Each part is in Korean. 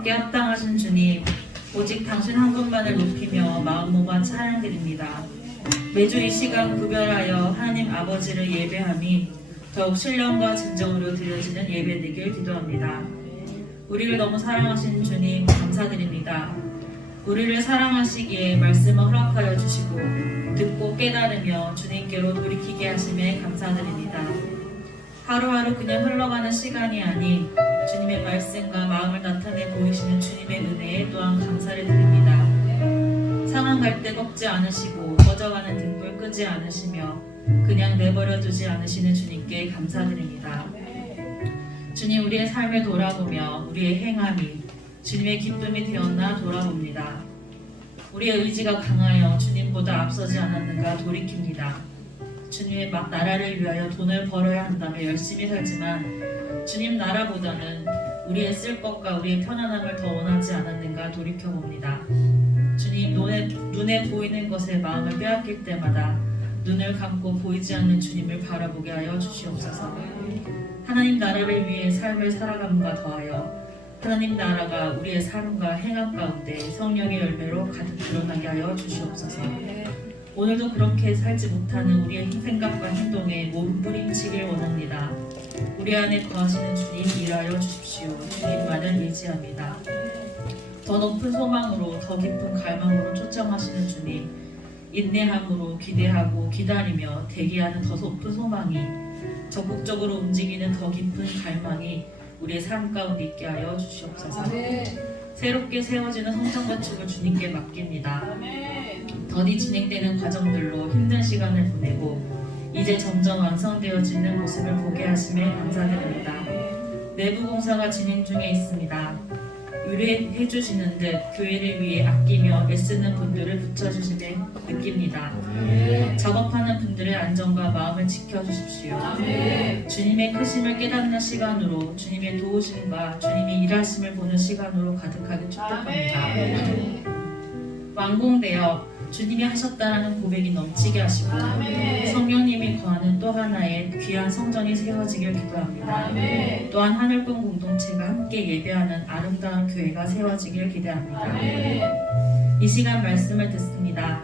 받게 합당하신 주님, 오직 당신 한 분만을 높이며 마음 모아 찬양드립니다. 매주 이 시간 구별하여 하나님 아버지를 예배함이 더욱 신령과 진정으로 드려지는 예배 되길 기도합니다. 우리를 너무 사랑하신 주님 감사드립니다. 우리를 사랑하시기에 말씀을 허락하여 주시고 듣고 깨달으며 주님께로 돌이키게 하심에 감사드립니다. 하루하루 그냥 흘러가는 시간이 아닌 주님의 말씀과 마음을 나타내 보이시는 주님의 은혜에 또한 감사를 드립니다. 상한 갈대 꺾지 않으시고 꺼져가는 등불 끄지 않으시며 그냥 내버려 두지 않으시는 주님께 감사드립니다. 주님, 우리의 삶을 돌아보며 우리의 행함이 주님의 기쁨이 되었나 돌아봅니다. 우리의 의지가 강하여 주님보다 앞서지 않았는가 돌이킵니다. 주님의 나라를 위하여 돈을 벌어야 한다며 열심히 살지만 주님 나라보다는 우리의 쓸 것과 우리의 편안함을 더 원하지 않았는가 돌이켜봅니다. 주님, 눈에 보이는 것에 마음을 빼앗길 때마다 눈을 감고 보이지 않는 주님을 바라보게 하여 주시옵소서. 하나님 나라를 위해 삶을 살아감과 더하여 하나님 나라가 우리의 삶과 행함 가운데 성령의 열매로 가득 드러나게 하여 주시옵소서. 오늘도 그렇게 살지 못하는 우리의 생각과 행동에 몸부림치길 원합니다. 우리 안에 거하시는 주님 일하여 주십시오. 주님만을 의지합니다. 더 높은 소망으로 더 깊은 갈망으로 초청하시는 주님, 인내함으로 기대하고 기다리며 대기하는 더 높은 소망이, 적극적으로 움직이는 더 깊은 갈망이 우리의 삶 가운데 있게 하여 주시옵소서. 새롭게 세워지는 성장 건축을 주님께 맡깁니다. 더디 진행되는 과정들로 힘든 시간을 보내고 이제 점점 완성되어지는 모습을 보게 하심에 감사드립니다. 내부 공사가 진행 중에 있습니다. 의뢰해 주시는 듯 교회를 위해 아끼며 애쓰는 분들을 붙여주심에 느낍니다. 작업하는 분들의 안전과 마음을 지켜주십시오. 주님의 크심을 깨닫는 시간으로, 주님의 도우심과 주님이 일하심을 보는 시간으로 가득하게 축복합니다. 완공되어 주님이 하셨다라는 고백이 넘치게 하시고 성령님이 거하는 또 하나의 귀한 성전이 세워지길 기도합니다. 또한 하늘꿈 공동체가 함께 예배하는 아름다운 교회가 세워지길 기대합니다. 이 시간 말씀을 듣습니다.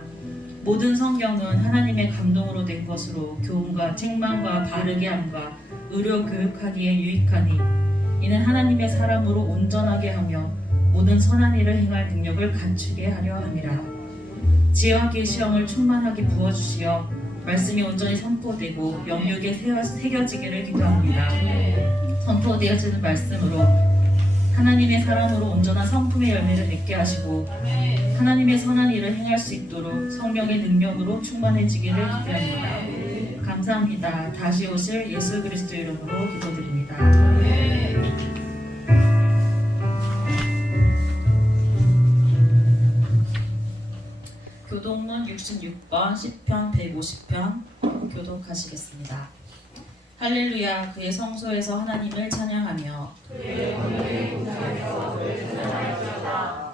모든 성경은 하나님의 감동으로 된 것으로 교훈과 책망과 바르게 함과 의료 교육하기에 유익하니 이는 하나님의 사람으로 온전하게 하며 모든 선한 일을 행할 능력을 갖추게 하려 함이라. 지혜와 계시형을 충만하게 부어주시어 말씀이 온전히 선포되고 영육에 새겨지기를 기도합니다. 선포되어지는 말씀으로 하나님의 사람으로 온전한 성품의 열매를 맺게 하시고 하나님의 선한 일을 행할 수 있도록 성령의 능력으로 충만해지기를 기대합니다. 감사합니다. 다시 오실 예수 그리스도 이름으로 기도드립니다. 교독문 66번 시편 150편 교독하시겠습니다. 할렐루야. 그의 성소에서 하나님을 찬양하며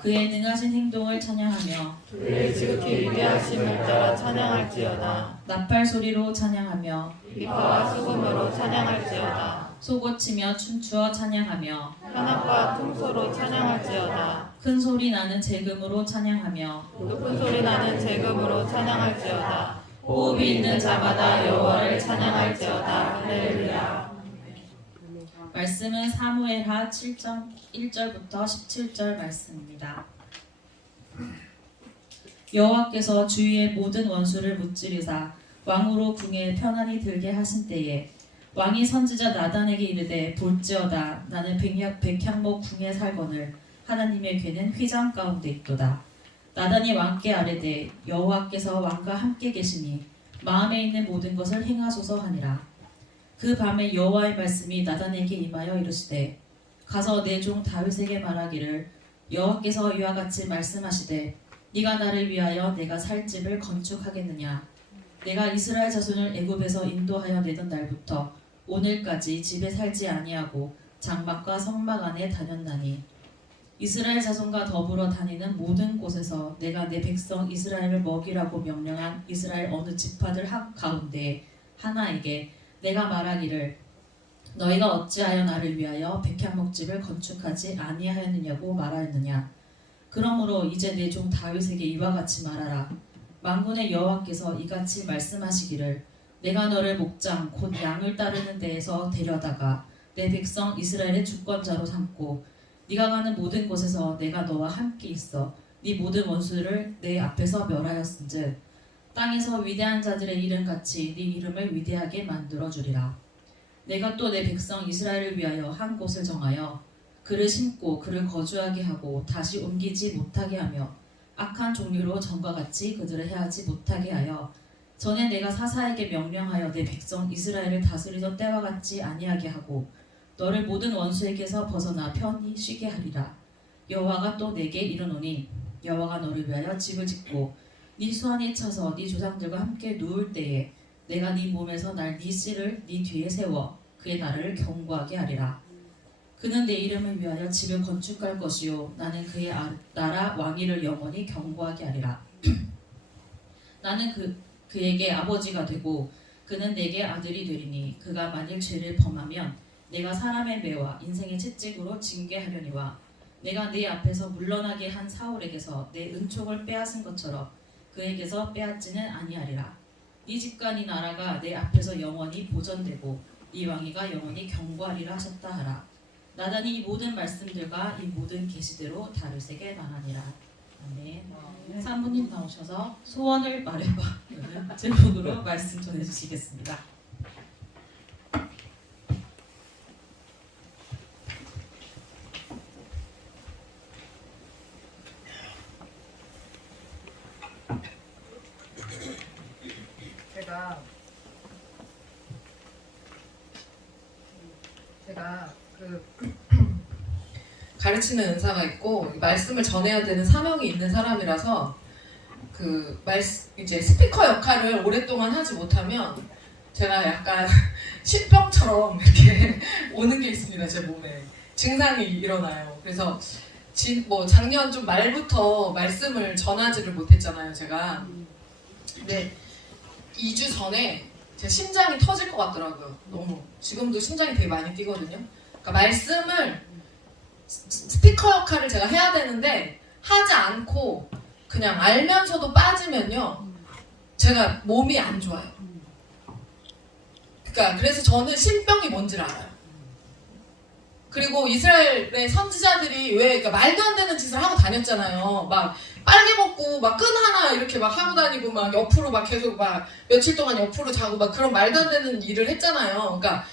그의 능하신 행동을 찬양하며 그의 지극히 위대하심을 따라 찬양할지어다. 나팔 소리로 찬양하며 비파와 수금으로 찬양할지어다. 소고치며 춤추어 찬양하며 현악과 퉁소로 찬양할지어다. 큰 소리 나는 재금으로 찬양하며 높은 소리 나는 재금으로 찬양할지어다. 호흡이 있는 자마다 여호와를 찬양할지어다. 할렐루야. 말씀은 사무엘하 7장 1절부터 17절 말씀입니다. 여호와께서 주위의 모든 원수를 무찌르사 왕으로 궁에 편안히 들게 하신 때에 왕이 선지자 나단에게 이르되 볼지어다 나는 백향목 궁에 살거늘 하나님의 궤는 휘장 가운데 있도다. 나단이 왕께 아뢰되 여호와께서 왕과 함께 계시니 마음에 있는 모든 것을 행하소서 하니라. 그 밤에 여호와의 말씀이 나단에게 임하여 이르시되 가서 내 종 다윗에게 말하기를 여호와께서 이와 같이 말씀하시되 네가 나를 위하여 내가 살 집을 건축하겠느냐. 내가 이스라엘 자손을 애굽에서 인도하여 내던 날부터 오늘까지 집에 살지 아니하고 장막과 성막 안에 다녔나니 이스라엘 자손과 더불어 다니는 모든 곳에서 내가 내 백성 이스라엘을 먹이라고 명령한 이스라엘 어느 지파들 가운데 하나에게 내가 말하기를 너희가 어찌하여 나를 위하여 백향목집을 건축하지 아니하였느냐고 말하였느냐. 그러므로 이제 내 종 다윗에게 이와 같이 말하라. 만군의 여호와께서 이같이 말씀하시기를 내가 너를 목장 곧 양을 따르는 데에서 데려다가 내 백성 이스라엘의 주권자로 삼고 네가 가는 모든 곳에서 내가 너와 함께 있어 네 모든 원수를 내 앞에서 멸하였은즉 땅에서 위대한 자들의 이름같이 네 이름을 위대하게 만들어 주리라. 내가 또 내 백성 이스라엘을 위하여 한 곳을 정하여 그를 심고 그를 거주하게 하고 다시 옮기지 못하게 하며 악한 종류로 전과 같이 그들을 해하지 못하게 하여 전에 내가 사사에게 명령하여 내 백성 이스라엘을 다스리던 때와 같지 아니하게 하고 너를 모든 원수에게서 벗어나 편히 쉬게 하리라. 여호와가 또 내게 이르노니 여호와가 너를 위하여 집을 짓고 네 수완이 차서 네 조상들과 함께 누울 때에 내가 네 몸에서 날 네 씨를 네 뒤에 세워 그의 나라를 견고하게 하리라. 그는 내 이름을 위하여 집을 건축할 것이요 나는 그의 나라 왕위를 영원히 견고하게 하리라. 나는 그에게 아버지가 되고 그는 내게 아들이 되리니 그가 만일 죄를 범하면 내가 사람의 매와 인생의 채찍으로 징계하려니와 내가 네 앞에서 물러나게 한 사울에게서 내 은총을 빼앗은 것처럼 그에게서 빼앗지는 아니하리라. 네 집과 네 나라가 내 앞에서 영원히 보존되고 네 왕위가 영원히 견고하리라 하셨다 하라. 나단이 이 모든 말씀들과 이 모든 계시대로 다윗에게 말하니라. 아멘. 사모님 나오셔서 소원을 말해봐 제목으로 말씀 전해주시겠습니다. 제가 가르치는 은사가 있고 말씀을 전해야 되는 사명이 있는 사람이라서 이제 스피커 역할을 오랫동안 하지 못하면 제가 약간 신병처럼 이렇게 오는 게 있습니다. 제 몸에 증상이 일어나요. 그래서 작년 좀 말부터 말씀을 전하지를 못했잖아요. 제가 근데 2주 전에 제 심장이 터질 것 같더라고요. 너무 지금도 심장이 되게 많이 뛰거든요. 그러니까 말씀을 스피커 역할을 제가 해야 되는데 하지 않고 그냥 알면서도 빠지면요 제가 몸이 안 좋아요. 그러니까 그래서 저는 신병이 뭔지를 알아요. 그리고 이스라엘의 선지자들이 그러니까 말도 안 되는 짓을 하고 다녔잖아요. 막 빨개 먹고 막 끈 하나 이렇게 막 하고 다니고 막 옆으로 막 계속 막 며칠 동안 옆으로 자고 막 그런 말도 안 되는 일을 했잖아요. 그러니까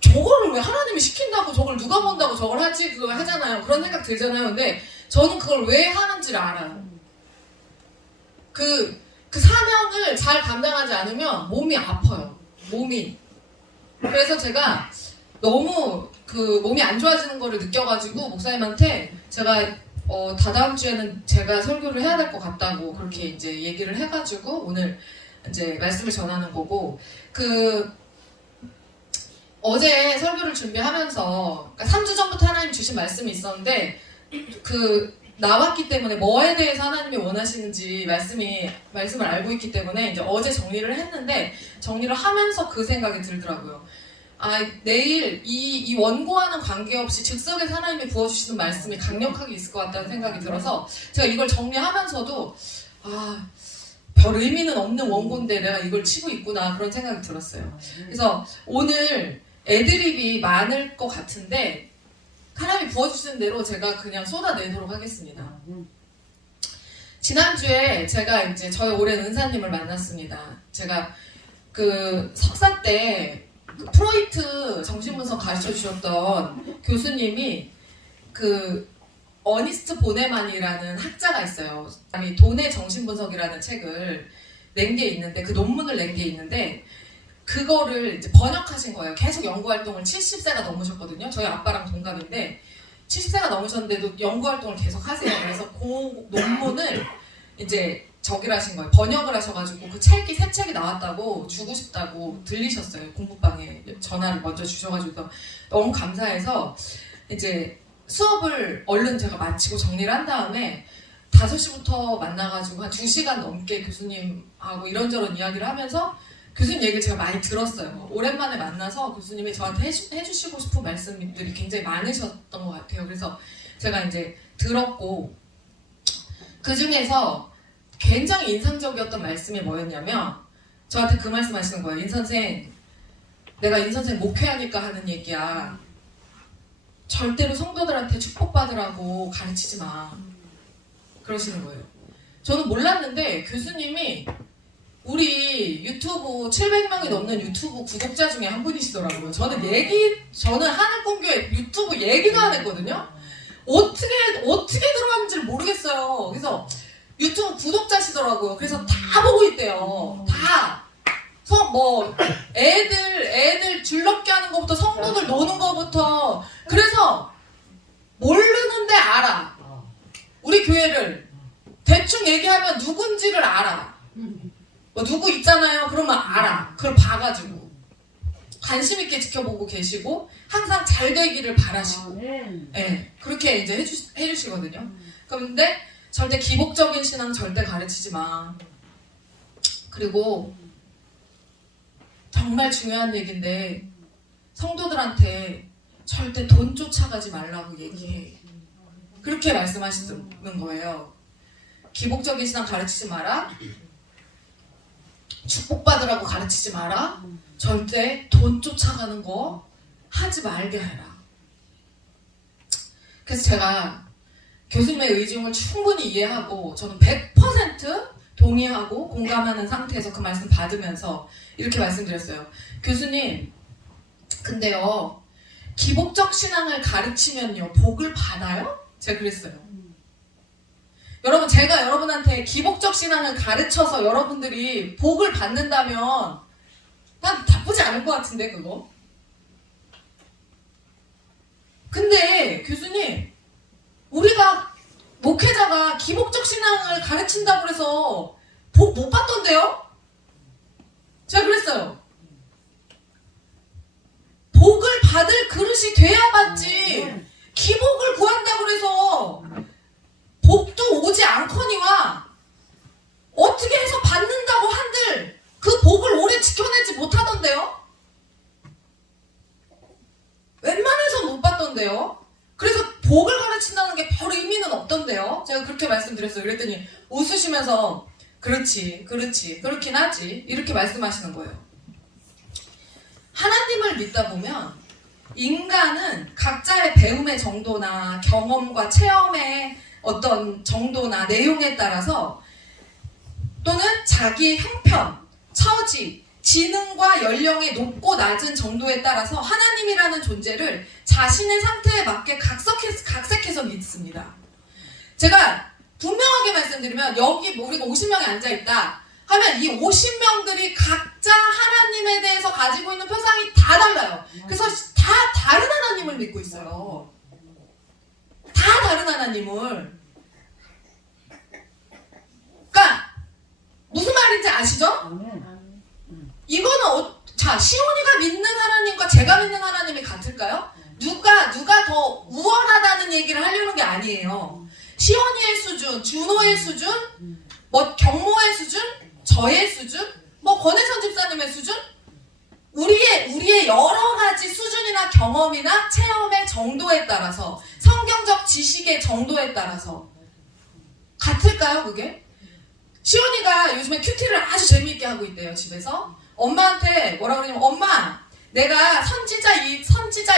저거를 왜 하나님이 시킨다고 저걸 누가 본다고 저걸 하지 그거 하잖아요. 그런 생각 들잖아요. 근데 저는 그걸 왜 하는지를 알아요. 그 사명을 잘 감당하지 않으면 몸이 아파요. 몸이. 그래서 제가 너무 몸이 안 좋아지는 거를 느껴가지고 목사님한테 제가 다다음 주에는 제가 설교를 해야 될 것 같다고 그렇게 이제 얘기를 해가지고 오늘 이제 말씀을 전하는 거고 어제 설교를 준비하면서 그러니까 3주 전부터 하나님 주신 말씀이 있었는데 나왔기 때문에 뭐에 대해서 하나님이 원하시는지 말씀을 알고 있기 때문에 이제 어제 정리를 했는데 정리를 하면서 그 생각이 들더라고요. 내일 이 원고와는 관계없이 즉석에서 하나님이 부어주시는 말씀이 강력하게 있을 것 같다는 생각이 들어서 제가 이걸 정리하면서도 별 의미는 없는 원고인데 내가 이걸 치고 있구나 그런 생각이 들었어요. 그래서 오늘 애드립이 많을 것 같은데 하나님이 부어주시는 대로 제가 그냥 쏟아내도록 하겠습니다. 지난주에 제가 이제 저희 오랜 은사님을 만났습니다. 제가 석사 때 프로이트 정신분석 가르쳐 주셨던 교수님이 어니스트 보네만이라는 학자가 있어요. 돈의 정신분석이라는 책을 낸 게 있는데 그 논문을 낸 게 있는데 그거를 이제 번역하신 거예요. 계속 연구활동을 70세가 넘으셨거든요. 저희 아빠랑 동갑인데 70세가 넘으셨는데도 연구활동을 계속 하세요. 그래서 그 논문을 이제 저기를 하신 거예요. 번역을 하셔가지고 새 책이 나왔다고 주고 싶다고 들리셨어요. 공부방에 전화를 먼저 주셔가지고 너무 감사해서 이제 수업을 얼른 제가 마치고 정리를 한 다음에 5시부터 만나가지고 한 2시간 넘게 교수님하고 이런저런 이야기를 하면서 교수님 얘기를 제가 많이 들었어요. 오랜만에 만나서 교수님이 저한테 해주시고 싶은 말씀들이 굉장히 많으셨던 것 같아요. 그래서 제가 이제 들었고 그 중에서 굉장히 인상적이었던 말씀이 뭐였냐면 저한테 그 말씀 하시는 거예요. 인선생, 내가 인선생 목회하니까 하는 얘기야. 절대로 성도들한테 축복받으라고 가르치지 마. 그러시는 거예요. 저는 몰랐는데 교수님이 우리 유튜브 700명이 넘는 유튜브 구독자 중에 한 분이시더라고요. 저는 하늘공교회 유튜브 얘기도 안 했거든요. 어떻게 들어갔는지를 모르겠어요. 그래서 유튜브 구독자시더라고요. 그래서 다 보고 있대요. 다. 애들 줄넘기 하는 것부터 성도들 노는 것부터. 그래서 모르는데 알아. 우리 교회를 대충 얘기하면 누군지를 알아. 뭐 누구 있잖아요. 그러면 알아. 그걸 봐가지고 관심 있게 지켜보고 계시고 항상 잘 되기를 바라시고, 네, 그렇게 이제 해주시거든요. 그런데 절대 기복적인 신앙 절대 가르치지 마. 그리고 정말 중요한 얘기인데 성도들한테 절대 돈 쫓아가지 말라고 얘기해. 그렇게 말씀하시는 거예요. 기복적인 신앙 가르치지 마라. 축복받으라고 가르치지 마라. 절대 돈 쫓아가는 거 하지 말게 해라. 그래서 제가 교수님의 의중을 충분히 이해하고 저는 100% 동의하고 공감하는 상태에서 그 말씀 받으면서 이렇게 말씀드렸어요. 교수님, 근데요, 기복적 신앙을 가르치면요, 복을 받아요? 제가 그랬어요. 여러분, 제가 여러분한테 기복적 신앙을 가르쳐서 여러분들이 복을 받는다면 난 나쁘지 않을 것 같은데, 그거? 근데 교수님, 우리가 목회자가 기복적 신앙을 가르친다고 해서 복 못 받던데요? 제가 그랬어요. 복을 받을 그릇이 돼야 받지. 기복을 구한다고 해서 복도 오지 않거니와 어떻게 해서 받는다고 한들 그 복을 오래 지켜내지 못하던데요? 웬만해서 못 받던데요? 그래서 복을 가르친다는 게 별 의미는 없던데요? 제가 그렇게 말씀드렸어요. 그랬더니 웃으시면서 그렇지 그렇긴 하지 이렇게 말씀하시는 거예요. 하나님을 믿다 보면 인간은 각자의 배움의 정도나 경험과 체험의 어떤 정도나 내용에 따라서 또는 자기의 형편, 처지, 지능과 연령의 높고 낮은 정도에 따라서 하나님이라는 존재를 자신의 상태에 맞게 각색해서 믿습니다. 제가 분명하게 말씀드리면 여기 우리가 50명이 앉아있다 하면 이 50명들이 각자 하나님에 대해서 가지고 있는 표상이 다 달라요. 그래서 다 다른 하나님을 믿고 있어요. 다 다른 하나님을. 그러니까 무슨 말인지 아시죠? 이거는 자, 시온이가 믿는 하나님과 제가 믿는 하나님이 같을까요? 누가 더 우월하다는 얘기를 하려는 게 아니에요. 시온이의 수준, 준호의 수준, 뭐 경모의 수준, 저의 수준, 뭐 권혜선 집사님의 수준, 우리의 여러 가지 수준이나 경험이나 체험의 정도에 따라서 성경적 지식의 정도에 따라서 같을까요, 그게? 시온이가 요즘에 큐티를 아주 재미있게 하고 있대요, 집에서. 엄마한테 뭐라 그러냐면, 엄마, 내가 선지자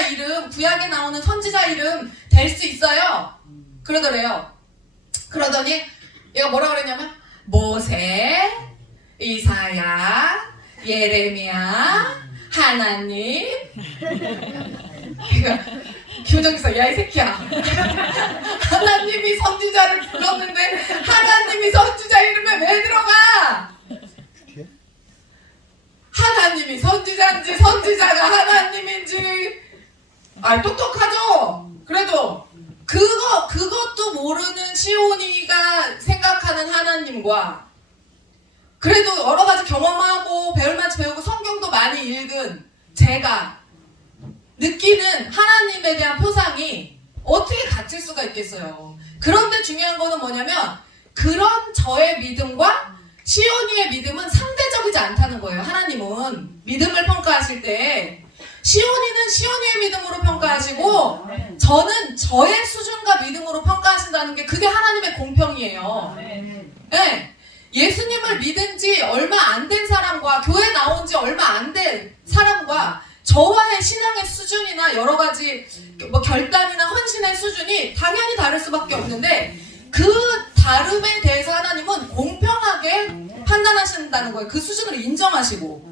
이름, 구약에 나오는 선지자 이름 될 수 있어요? 그러더래요. 그러더니 얘가 뭐라 그랬냐면, 모세, 이사야, 예레미야, 하나님. 그러니까 교정기사, 야 이 새끼야. 하나님이 선지자를 불렀는데 하나님이 선지자 이름에 왜 들어가? 하나님이 선지자인지 선지자가 하나님인지 똑똑하죠? 그래도 그것도 모르는 시온이가 생각하는 하나님과 그래도 여러 가지 경험하고 배울 만치 배우고 성경도 많이 읽은 제가 느끼는 하나님에 대한 표상이 어떻게 같을 수가 있겠어요. 그런데 중요한 거는 뭐냐면 그런 저의 믿음과 시온이의 믿음은 상대적이지 않다는 거예요. 하나님은 믿음을 평가하실 때 시온이는 시온이의 믿음으로 평가하시고 저는 저의 수준과 믿음으로 평가하신다는 게 그게 하나님의 공평이에요. 네. 예수님을 믿은 지 얼마 안 된 사람과 교회 나온 지 얼마 안 된 사람과 저와의 신앙의 수준이나 여러 가지 뭐 결단이나 헌신의 수준이 당연히 다를 수밖에 없는데 그 다름에 대해서 하나님은 공평하게 판단하신다는 거예요. 그 수준을 인정하시고.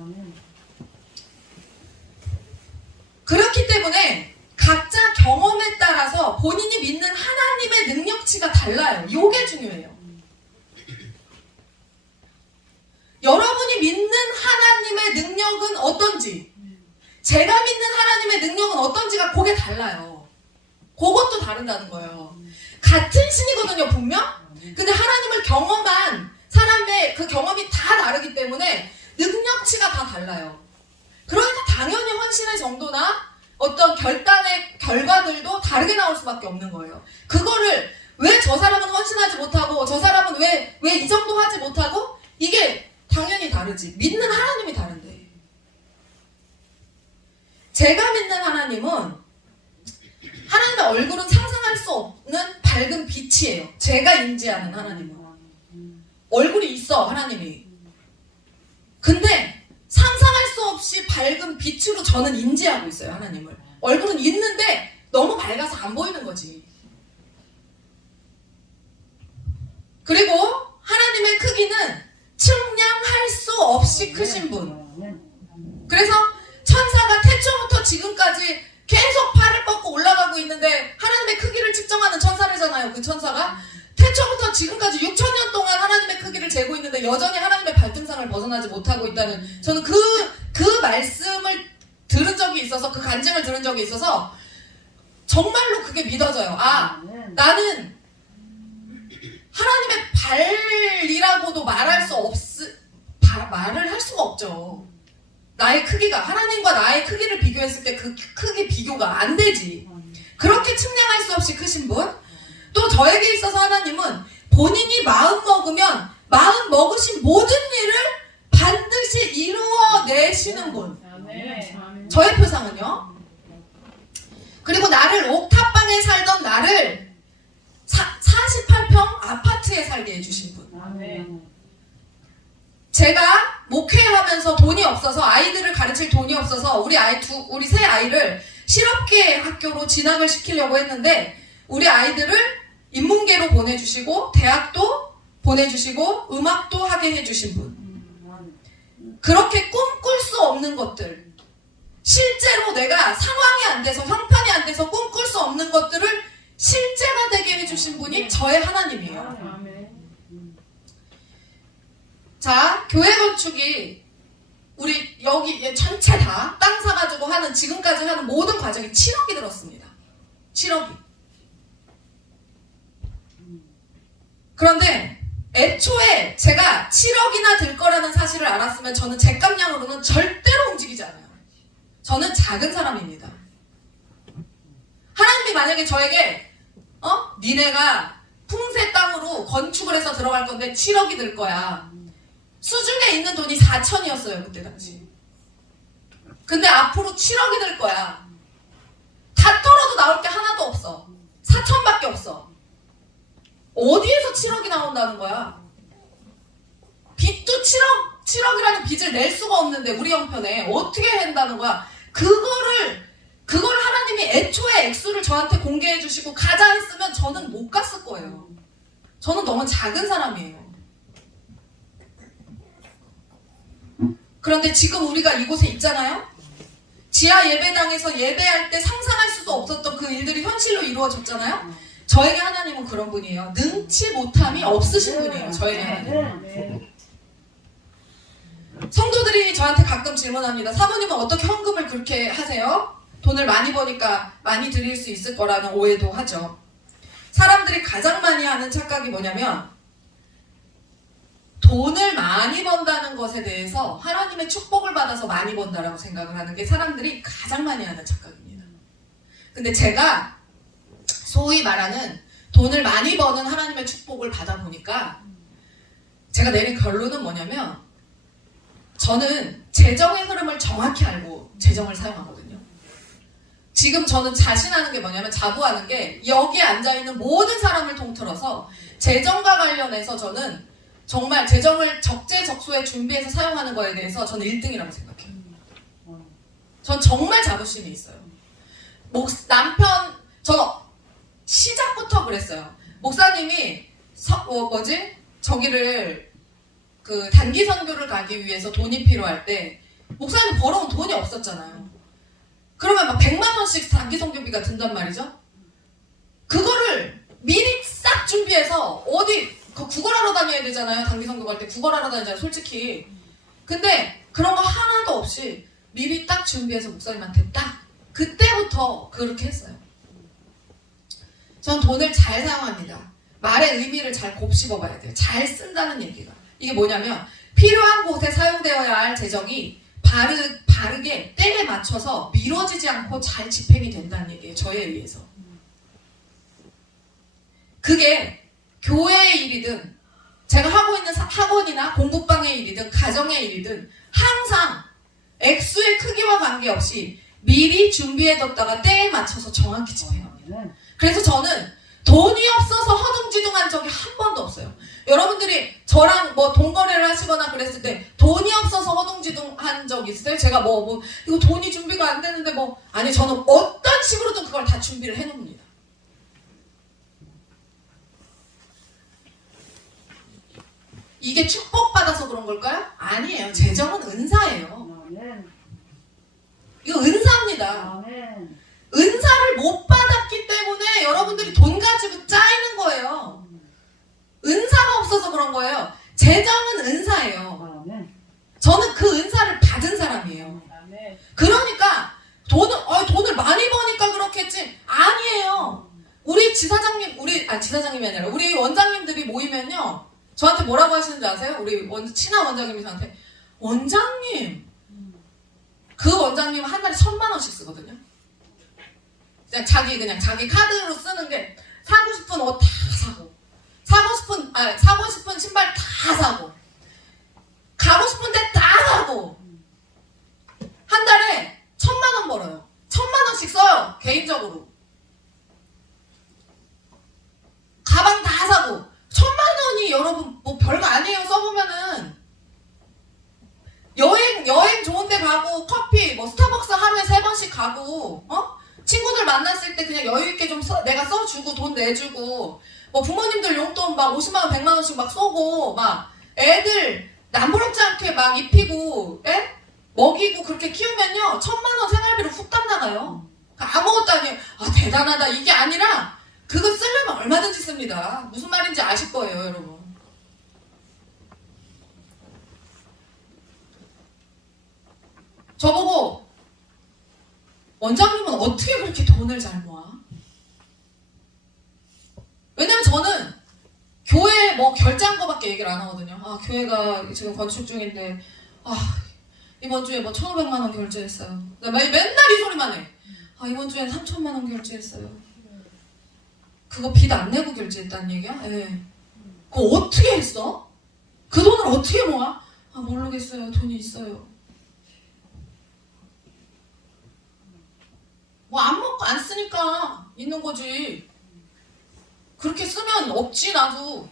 그렇기 때문에 각자 경험에 따라서 본인이 믿는 하나님의 능력치가 달라요. 이게 중요해요. 여러분이 믿는 하나님의 능력은 어떤지, 제가 믿는 하나님의 능력은 어떤지가 그게 달라요. 그것도 다른다는 거예요. 같은 신이거든요, 분명? 근데 하나님을 경험한 사람의 그 경험이 다 다르기 때문에 능력치가 다 달라요. 그러니까 당연히 헌신의 정도나 어떤 결단의 결과들도 다르게 나올 수밖에 없는 거예요. 그거를 왜 저 사람은 헌신하지 못하고 저 사람은 왜 이 정도 하지 못하고 이게 당연히 다르지. 믿는 하나님이 다른데. 제가 믿는 하나님은 하나님의 얼굴은 상상할 수 없는 밝은 빛이에요. 제가 인지하는 하나님은. 얼굴이 있어, 하나님이. 근데 상상할 수 없이 밝은 빛으로 저는 인지하고 있어요, 하나님을. 얼굴은 있는데 너무 밝아서 안 보이는 거지. 그리고 하나님의 크기는 측량할 수 없이 크신 분. 그래서 천사가 태초부터 지금까지 계속 팔을 뻗고 올라가고 있는데 하나님의 크기를 측정하는 천사래잖아요. 그 천사가 태초부터 지금까지 6,000년 동안 하나님의 크기를 재고 있는데 여전히 하나님의 발등상을 벗어나지 못하고 있다는, 저는 그 말씀을 들은 적이 있어서, 그 간증을 들은 적이 있어서 정말로 그게 믿어져요. 아, 나는 하나님의 발이라고도 말할 수가 없죠. 나의 크기가, 하나님과 나의 크기를 비교했을 때 그 크기 비교가 안 되지. 그렇게 측량할 수 없이 크신 분. 또 저에게 있어서 하나님은 본인이 마음 먹으면 마음 먹으신 모든 일을 반드시 이루어내시는 분. 저의 표상은요. 그리고 나를 옥탑방에 살던 나를 48평 아파트에 살게 해주신 분. 제가 목회하면서 돈이 없어서, 아이들을 가르칠 돈이 없어서 우리 세 아이를 실업계 학교로 진학을 시키려고 했는데 우리 아이들을 인문계로 보내주시고 대학도 보내주시고 음악도 하게 해주신 분. 그렇게 꿈꿀 수 없는 것들, 실제로 내가 상황이 안 돼서, 형편이 안 돼서 꿈꿀 수 없는 것들을 실제가 되게 해주신 분이 저의 하나님이에요. 자, 교회 건축이 우리 여기 전체 다 땅 사가지고 하는, 지금까지 하는 모든 과정이 7억이 들었습니다. 7억이. 그런데 애초에 제가 7억이나 들 거라는 사실을 알았으면 저는 제 깜냥으로는 절대로 움직이지 않아요. 저는 작은 사람입니다. 하나님이 만약에 저에게 니네가 풍세 땅으로 건축을 해서 들어갈 건데 7억이 들 거야. 수중에 있는 돈이 4천이었어요, 그때 당시. 근데 앞으로 7억이 들 거야. 다 털어도 나올 게 하나도 없어. 4천밖에 없어. 어디에서 7억이 나온다는 거야? 빚도 7억이라는 빚을 낼 수가 없는데 우리 형편에 어떻게 한다는 거야? 그걸 하나님이 애초에 액수를 저한테 공개해 주시고 가자 했으면 저는 못 갔을 거예요. 저는 너무 작은 사람이에요. 그런데 지금 우리가 이곳에 있잖아요? 지하 예배당에서 예배할 때 상상할 수도 없었던 그 일들이 현실로 이루어졌잖아요? 저에게 하나님은 그런 분이에요. 능치 못함이 없으신 분이에요. 저에게 하나님은. 성도들이 저한테 가끔 질문합니다. 사모님은 어떻게 헌금을 그렇게 하세요? 돈을 많이 버니까 많이 드릴 수 있을 거라는 오해도 하죠. 사람들이 가장 많이 하는 착각이 뭐냐면 돈을 많이 번다는 것에 대해서 하나님의 축복을 받아서 많이 번다라고 생각을 하는 게 사람들이 가장 많이 하는 착각입니다. 근데 제가 소위 말하는 돈을 많이 버는 하나님의 축복을 받아 보니까 제가 내린 결론은 뭐냐면 저는 재정의 흐름을 정확히 알고 재정을 사용하거든요. 지금 저는 자신하는 게 뭐냐면 자부하는 게 여기에 앉아있는 모든 사람을 통틀어서 재정과 관련해서 저는 정말 재정을 적재적소에 준비해서 사용하는 거에 대해서 저는 1등이라고 생각해요. 전 정말 자부심이 있어요. 남편, 저 시작부터 그랬어요. 목사님이 저기를 그 단기 선교를 가기 위해서 돈이 필요할 때 목사님 벌어온 돈이 없었잖아요. 그러면 막 100만 원씩 단기 선교비가 든단 말이죠. 그거를 미리 싹 준비해서 어디 구걸하러 다녀야 되잖아요. 단기 선교 갈 때 구걸하러 다니잖아요. 솔직히. 근데 그런 거 하나도 없이 미리 딱 준비해서 목사님한테 딱 그때부터 그렇게 했어요. 전 돈을 잘 사용합니다. 말의 의미를 잘 곱씹어봐야 돼요. 잘 쓴다는 얘기가. 이게 뭐냐면 필요한 곳에 사용되어야 할 재정이 바르게 때에 맞춰서 미뤄지지 않고 잘 집행이 된다는 얘기예요. 저에 의해서. 그게 교회의 일이든 제가 하고 있는 학원이나 공부방의 일이든 가정의 일이든 항상 액수의 크기와 관계없이 미리 준비해뒀다가 때에 맞춰서 정확히 집행합니다. 그래서 저는 돈이 없어서 허둥지둥한 적이 한 번도 없어요. 여러분들이 저랑 뭐 돈거래를 하시거나 그랬을 때 돈이 없어서 허둥지둥한 적 있어요? 제가 이거 돈이 준비가 안 되는데 아니 저는 어떤 식으로든 그걸 다 준비를 해놓습니다. 이게 축복받아서 그런 걸까요? 아니에요. 재정은 은사예요. 이거 은사입니다. 은사를 못 받았기 때문에 여러분들이 돈 가지고 짜이는 거예요. 은사가 없어서 그런 거예요. 재정은 은사예요. 저는 그 은사를 받은 사람이에요. 그러니까 돈을 많이 버니까 그렇겠지. 아니에요. 우리 지사장님이 아니라 우리 원장님들이 모이면요. 저한테 뭐라고 하시는지 아세요? 우리 친한 원장님이 저한테 원장님 그 원장님은 한 달에 1,000만 원씩 쓰거든요. 그냥 자기 카드로 쓰는 게 사고 싶은 옷 다 사고 사고 싶은 신발 다 사고 가고 싶은 데 다 가고 한 달에 1,000만 원 벌어요. 1,000만 원씩 써요. 개인적으로. 가방 다 사고 1,000만 원이 여러분 별거 아니에요. 써보면은 여행 좋은 데 가고 커피 스타벅스 하루에 3번씩 가고 친구들 만났을 때 그냥 여유있게 좀 내가 써주고 돈 내주고 부모님들 용돈 50만 원 100만 원씩 쏘고 애들 남부럽지 않게 입히고 먹이고 그렇게 키우면요 1,000만 원 생활비로 훅딱 나가요. 아무것도 아니에요. 대단하다 이게 아니라 그거 쓰려면 얼마든지 씁니다. 무슨 말인지 아실 거예요 여러분. 저보고 원장님은 어떻게 그렇게 돈을 잘 모아? 왜냐면 저는 교회 결제한 거밖에 얘기를 안 하거든요. 교회가 지금 건축 중인데 이번 주에 1,500만 원 결제했어요. 맨날 이 소리만 해. 이번 주엔 3,000만 원 결제했어요. 그거 빚 안 내고 결제했다는 얘기야? 네. 그거 어떻게 했어? 그 돈을 어떻게 모아? 모르겠어요. 돈이 있어요. 안 먹고 안 쓰니까 있는 거지. 그렇게 쓰면 없지 나도.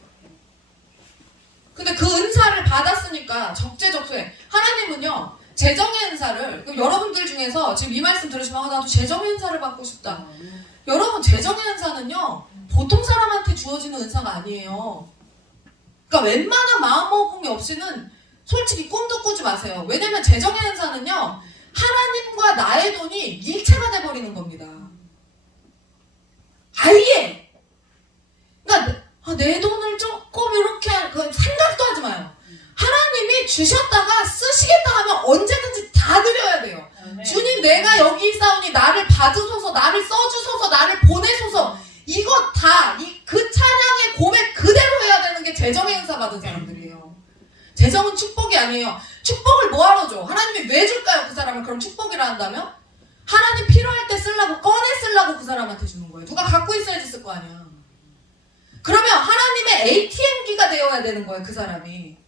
근데 그 은사를 받았으니까 적재적소에 하나님은요 재정의 은사를 여러분들 중에서 지금 이 말씀 들으시면 나도 재정의 은사를 받고 싶다. 여러분 재정의 은사는요 보통 사람한테 주어지는 은사가 아니에요. 그러니까 웬만한 마음먹음이 없이는 솔직히 꿈도 꾸지 마세요. 왜냐면 재정의 은사는요 하나님과 나의 돈이 일체가 돼버리는 겁니다. 아예. 그러니까 내 돈을 조금 이렇게 생각도 하지 마요. 하나님이 주셨다가 쓰시겠다 하면 언제든지 다 드려야 돼요. 주님 내가 여기 있사오니 나를 받으소서, 나를 써주소서, 나를 보내소서. 이거 다 그 찬양의 고백 그대로 해야 되는 게 재정의 은사 받은 사람들이에요. 재정은 축복이 아니에요. 축복을 뭐하러 줘? 하나님이 왜 줄까요? 그 사람을 그럼 축복이라 한다면? 하나님 필요할 때 쓰려고 꺼내 쓰려고 그 사람한테 주는 거예요. 누가 갖고 있어야지 쓸 거 아니야. 그러면 하나님의 ATM기가 되어야 되는 거예요, 그 사람이.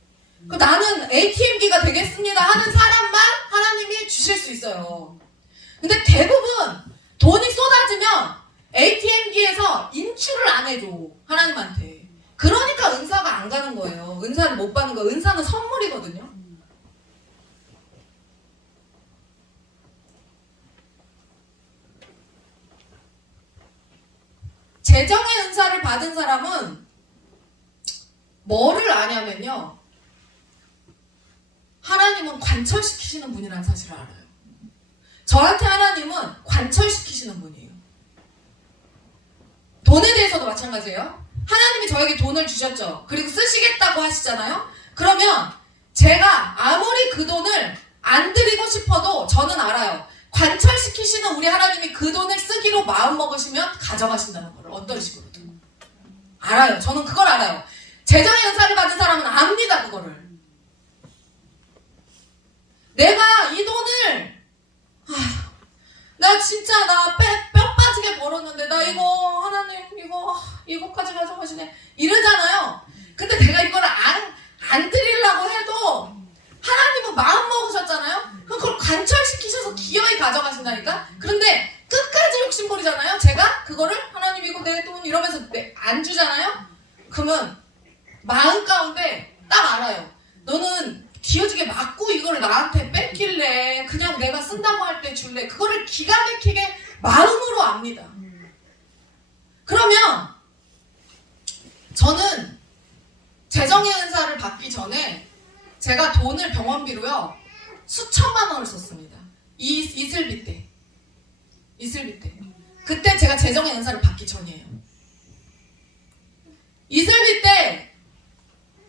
나는 ATM기가 되겠습니다 하는 사람만 하나님이 주실 수 있어요. 근데 대부분 돈이 쏟아지면 ATM기에서 인출을 안 해줘, 하나님한테. 그러니까 은사가 안 가는 거예요. 은사를 못 받는 거예요. 은사는 선물이거든요. 재정의 은사를 받은 사람은 뭐를 아냐면요, 하나님은 관철시키시는 분이라는 사실을 알아요. 저한테 하나님은 관철시키시는 분이에요. 돈에 대해서도 마찬가지예요. 하나님이 저에게 돈을 주셨죠. 그리고 쓰시겠다고 하시잖아요. 그러면 제가 아무리 그 돈을 안 드리고 싶어도 저는 알아요. 관철시키시는 우리 하나님이 그 돈을 쓰기로 마음먹으시면 가져가신다는 거를. 어떤 식으로든 알아요. 저는 그걸 알아요. 재정의 은사를 받은 사람은 압니다, 그거를. 내가 이 돈을 나 진짜 뼈 빠지게 벌었는데 나 이거 하나님 이거까지 가져가시네 이러잖아요. 근데 내가 이거를 안 드리려고 해도 하나님은 마음 먹으셨잖아요. 그럼 그걸 관철시키셔서 기어이 가져가신다니까. 그런데 끝까지 욕심부리잖아요. 제가 그거를 하나님 이거 내 돈 이러면서 안 주잖아요. 그러면 마음 가운데 딱 알아요. 너는 기어지게 맞고 이걸 나한테 뺏길래 그냥 내가 쓴다고 할 때 줄래. 그거를 기가 막히게 마음으로 압니다. 그러면 저는 재정의 은사를 받기 전에 제가 돈을 병원비로요 수천만 원을 썼습니다. 이슬비 때. 그때 제가 재정의 은사를 받기 전이에요. 이슬비 때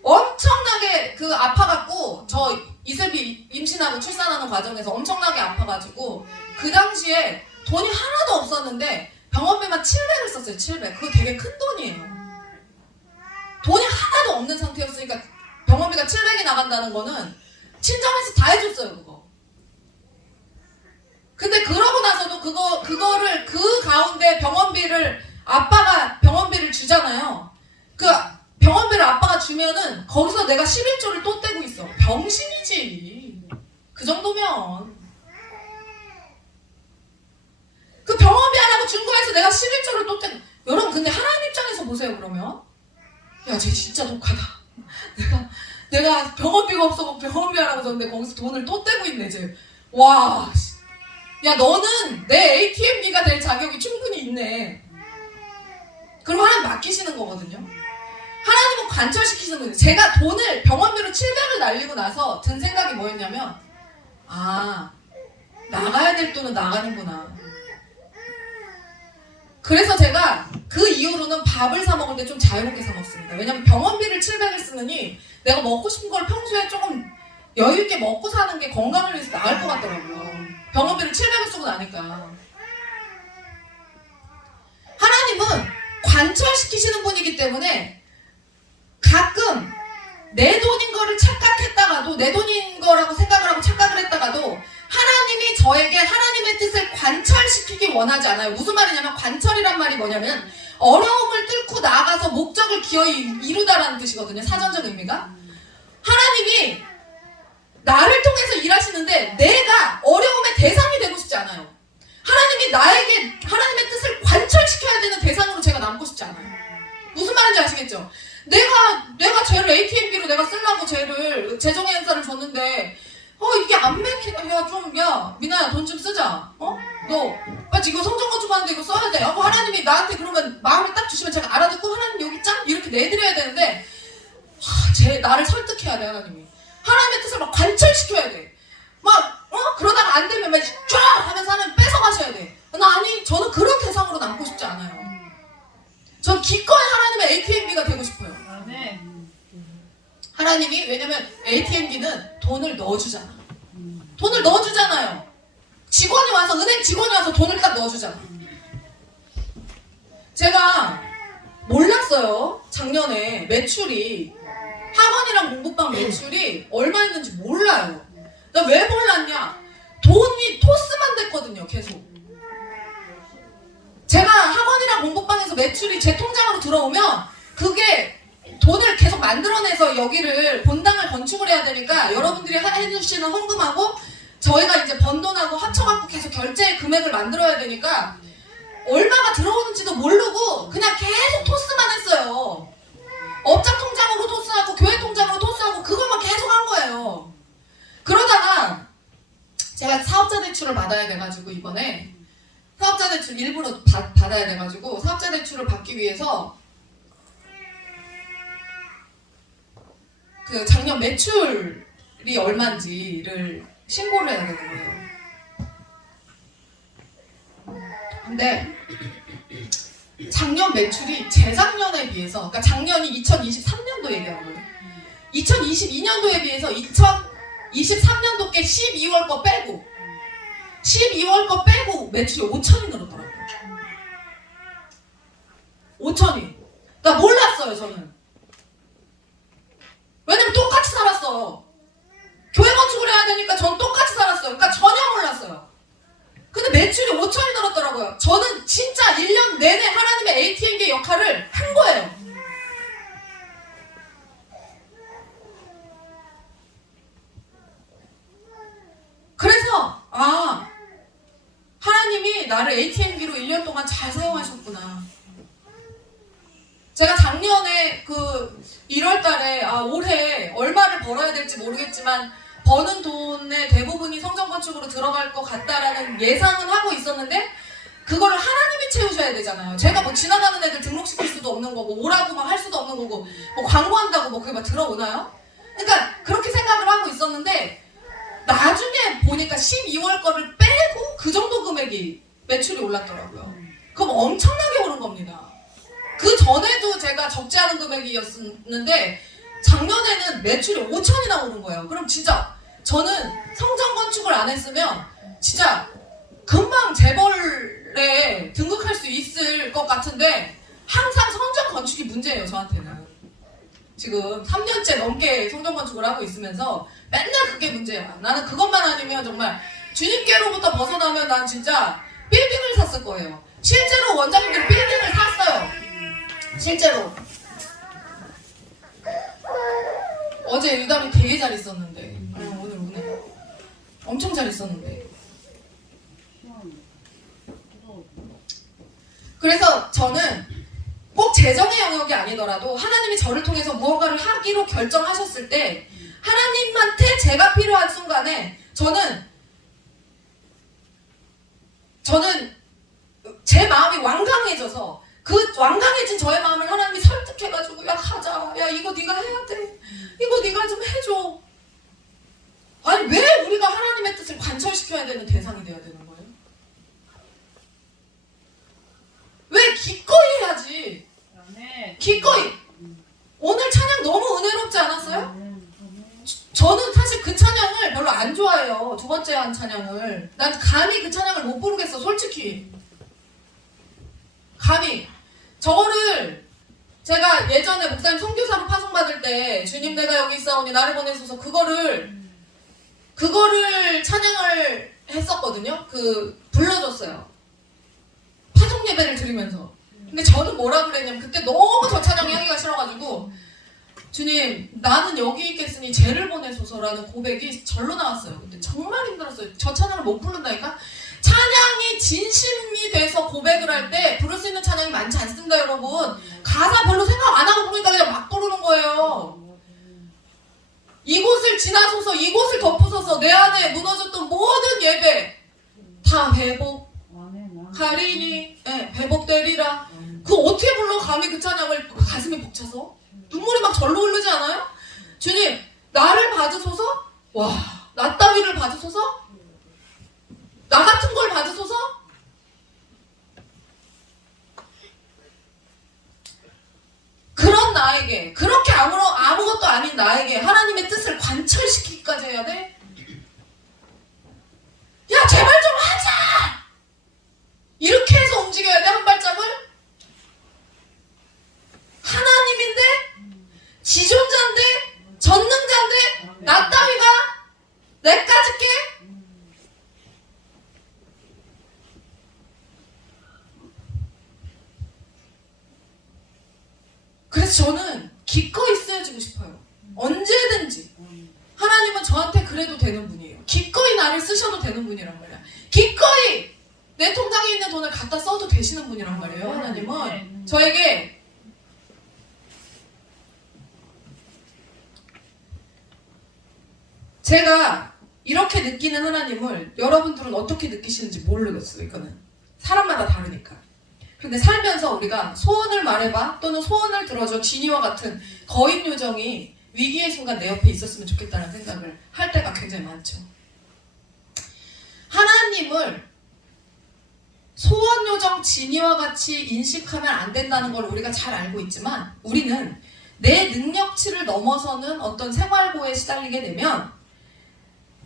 엄청나게 아파갖고, 저 이슬비 임신하고 출산하는 과정에서 엄청나게 아파가지고 그 당시에 돈이 하나도 없었는데 병원비만 700을 썼어요. 700. 그거 되게 큰 돈이에요. 돈이 하나도 없는 상태였으니까 병원비가 700이 나간다는 거는 친정에서 다 해줬어요, 그거. 근데 그러고 나서도 그거를 그 가운데 아빠가 병원비를 주잖아요. 병원비를 아빠가 주면은 거기서 내가 11조를 또 떼고 있어. 병신이지. 그 정도면. 그 병원비 하라고 준 거에서 내가 11조를 또 떼고. 여러분 근데 하나님 입장에서 보세요. 그러면 야, 쟤 진짜 독하다. 내가 병원비가 없어서 병원비 하라고 줬는데 거기서 돈을 또 떼고 있네, 쟤. 와, 야, 너는 내 ATM기가 될 자격이 충분히 있네. 그럼 하나님 맡기시는 거거든요. 하나님은 관철시키시는 거예요. 제가 돈을 병원비로 700을 날리고 나서 든 생각이 뭐였냐면, 나가야 될 돈은 나가는구나. 그래서 제가 그 이후로는 밥을 사 먹을 때 좀 자유롭게 사 먹습니다. 왜냐면 병원비를 700을 쓰느니 내가 먹고 싶은 걸 평소에 조금 여유 있게 먹고 사는 게 건강을 위해서 나을 것 같더라고요. 병원비를 700을 쓰고 나니까. 하나님은 관철시키시는 분이기 때문에 가끔 내 돈인 거를 착각했다가도, 내 돈인 거라고 생각을 하고 착각을 했다가도 하나님이 저에게 하나님의 뜻을 관철시키기 원하지 않아요. 무슨 말이냐면, 관철이란 말이 뭐냐면 어려움을 뚫고 나아가서 목적을 기어이 이루다라는 뜻이거든요. 사전적 의미가. 하나님이 나를 통해서 일하시는데 내가 어려움의 대상이 되고 싶지 않아요. 하나님이 나에게 하나님의 뜻을 관철시켜야 되는 대상으로 제가 남고 싶지 않아요. 무슨 말인지 아시겠죠? 내가 쟤를 ATM기로 내가 쓰려고 쟤를 재정의 은사를 줬는데 이게 안 맥히다. 야 미나야, 돈 좀 쓰자. 너 이거 성전건축 하는데 이거 써야 돼. 하나님이 나한테 그러면 마음을 딱 주시면 제가 알아듣고 하나님 여기 짱 이렇게 내드려야 되는데 나를 설득해야 돼. 하나님의 뜻을 막 관철시켜야 돼. 그러다가 안 되면 막 쫙 하면서 하나님 뺏어가셔야 돼. 저는 그런 대상으로 남고 싶지 않아요. 전 기꺼이 하나님의 ATM기가 되고 싶어요. 하나님이, 왜냐면 ATM기는 돈을 넣어주잖아. 돈을 넣어주잖아요. 은행 직원이 와서 돈을 딱 넣어주잖아. 제가 몰랐어요. 작년에 매출이, 학원이랑 공부방 매출이 얼마였는지 몰라요. 나 왜 몰랐냐? 돈이 토스만 됐거든요, 계속. 제가 학원이랑 공부방에서 매출이 제 통장으로 들어오면 그게 돈을 계속 만들어내서 여기를 본당을 건축을 해야 되니까 여러분들이 해주시는 헌금하고 저희가 이제 번 돈하고 합쳐갖고 계속 결제 금액을 만들어야 되니까 얼마가 들어오는지도 모르고 그냥 계속 토스만 했어요. 업자 통장으로 토스하고 교회 통장으로 토스하고 그것만 계속 한 거예요. 그러다가 제가 사업자 대출을 받아야 돼가지고 이번에 사업자 대출 일부러 받아야 돼가지고 사업자 대출을 받기 위해서 그 작년 매출이 얼마인지를 신고를 해야 되는 거예요. 근데 작년 매출이 재작년에 비해서, 그러니까 작년이 2023년도 얘기한 거예요. 2022년도에 비해서 2023년도께 12월 거 빼고 12월 거 빼고 매출이 5천이 늘었더라고요. 5천이. 나 몰랐어요, 저는. 왜냐면 똑같이 살았어. 교회 건축을 해야 되니까 전 똑같이 살았어요. 그러니까 전혀 몰랐어요. 근데 매출이 5천이 늘었더라고요. 저는 진짜 1년 내내 하나님의 ATM기 역할을 한 거예요. 그래서 하나님이 나를 ATM기로 1년 동안 잘 사용하셨구나. 제가 작년에 그 1월 달에 올해 얼마를 벌어야 될지 모르겠지만 버는 돈의 대부분이 성전 건축으로 들어갈 것 같다라는 예상은 하고 있었는데 그거를 하나님이 채우셔야 되잖아요. 제가 뭐 지나가는 애들 등록시킬 수도 없는 거고 오라고 막 할 수도 없는 거고 뭐 광고한다고 뭐 그게 막 들어오나요? 그러니까 그렇게 생각을 하고 있었는데 나중에 보니까 12월 거를 빼고 그 정도 금액이 매출이 올랐더라고요. 그럼 엄청나게 오른 겁니다. 그 전에도 제가 적지 않은 금액이었는데 작년에는 매출이 5천이나 오른 거예요. 그럼 진짜 저는 성전 건축을 안 했으면 진짜 금방 재벌에 등극할 수 있을 것 같은데 항상 성전 건축이 문제예요, 저한테는. 지금 3년째 넘게 성전 건축을 하고 있으면서 맨날 그게 문제야. 나는 그것만 아니면 정말 주님께로부터 벗어나면 난 진짜 빌딩을 샀을 거예요. 실제로 원장님들 빌딩을 샀어요. 실제로. 어제 유담이 되게 잘 있었는데 오늘 엄청 잘 있었는데. 그래서 저는 꼭 재정의 영역이 아니더라도 하나님이 저를 통해서 무언가를 하기로 결정하셨을 때 하나님한테 제가 필요한 순간에 저는 제 마음이 완강해져서 그 완강해진 저의 마음을 하나님이 설득해가지고 야 가자, 야 이거 네가 해야 돼, 이거 네가 좀 해줘. 아니 왜 우리가 하나님의 뜻을 관철시켜야 되는 대상이 돼야 되는 거예요? 왜 기꺼이 해야지. 기꺼이. 오늘 찬양 너무 은혜롭지 않았어요? 저는 사실 그 찬양을 별로 안 좋아해요. 두 번째 한 찬양을. 난 감히 그 찬양을 못 부르겠어, 솔직히. 감히. 저거를 제가 예전에 목사님 선교사로 파송받을 때 주님 내가 여기 있사오니 나를 보내소서 그거를 찬양을 했었거든요. 불러줬어요. 파송 예배를 드리면서. 근데 저는 뭐라 그랬냐면 그때 너무 저 찬양이 하기가 싫어가지고 주님 나는 여기 있겠으니 쟤를 보내소서라는 고백이 절로 나왔어요. 근데 정말 힘들었어요. 저 찬양을 못 부른다니까. 찬양이 진심이 돼서 고백을 할 때 부를 수 있는 찬양이 많지 않습니다, 여러분. 가사 별로 생각 안 하고 부르니까 그냥 막 부르는 거예요. 이곳을 지나소서, 이곳을 덮으소서, 내 안에 무너졌던 모든 예배 다 회복하리니, 네, 회복되리라. 그거 어떻게 불러? 감히 그 찬양을 가슴에 벅차서? 눈물이 막 절로 흐르지 않아요? 주님, 나를 봐주소서? 와, 나 따위를 봐주소서? 나 같은 걸 봐주소서? 그런 나에게, 그렇게 아무것도 아닌 나에게 하나님의 뜻을 관철시키기까지 해야 돼? 야, 제발 좀 하자! 이렇게 해서 움직여야 돼, 한 발짝을? 하나님인데? 지존자인데? 전능자인데? 나 따위가? 내까짓게? 그래서 저는 기꺼이 쓰여지고 싶어요. 언제든지. 하나님은 저한테 그래도 되는 분이에요. 기꺼이 나를 쓰셔도 되는 분이란 말이야. 기꺼이 내 통장에 있는 돈을 갖다 써도 되시는 분이란 말이에요. 하나님은 저에게 제가 이렇게 느끼는 하나님을 여러분들은 어떻게 느끼시는지 모르겠어요. 이거는 사람마다 다르니까. 근데 살면서 우리가 소원을 말해봐 또는 소원을 들어줘 지니와 같은 거인 요정이 위기의 순간 내 옆에 있었으면 좋겠다는 생각을 할 때가 굉장히 많죠. 하나님을 소원 요정 지니와 같이 인식하면 안 된다는 걸 우리가 잘 알고 있지만 우리는 내 능력치를 넘어서는 어떤 생활고에 시달리게 되면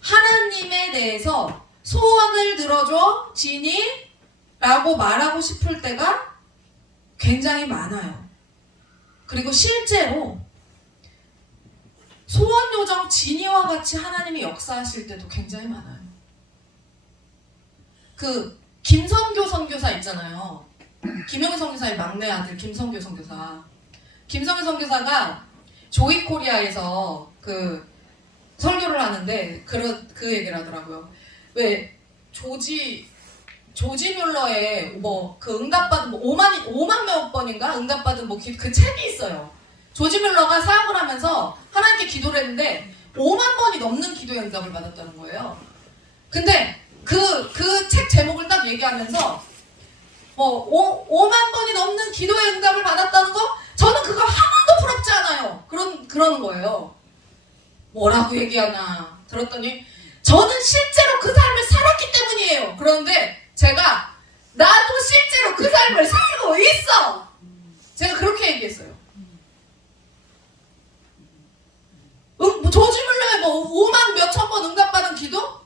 하나님에 대해서 소원을 들어줘 지니 라고 말하고 싶을 때가 굉장히 많아요. 그리고 실제로 소원 요정 지니와 같이 하나님이 역사하실 때도 굉장히 많아요. 그 김선교 선교사 있잖아요. 김영희 선교사의 막내 아들 김선교 선교사. 김선교 선교사가 조이 코리아에서 그 설교를 하는데 그 얘기를 하더라고요. 왜 조지 뮬러의 뭐 그 응답받은 뭐 5만 몇 번인가 응답받은 뭐 그 책이 있어요. 조지 뮬러가 사역을 하면서 하나님께 기도를 했는데 5만 번이 넘는 기도의 응답을 받았다는 거예요. 근데 그 책 제목을 딱 얘기하면서 뭐 5만 번이 넘는 기도의 응답을 받았다는 거 저는 그거 하나도 부럽지 않아요. 그러는 거예요. 뭐라고 얘기하나 들었더니 저는 실제로 그 삶을 살았기 때문이에요. 그런데 제가 나도 실제로 그 삶을 살고 있어. 제가 그렇게 얘기했어요. 뭐 조지 뮬러의 뭐 5만 몇천 번 응답받은 기도?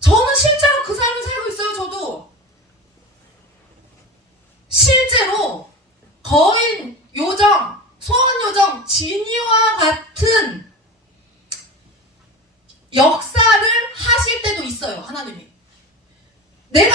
저는 실제로 그 삶을 살고 있어요. 저도 실제로 거인 요정, 소원 요정, 지니와 같은 역사를 하실 때도 있어요. 하나님이 내가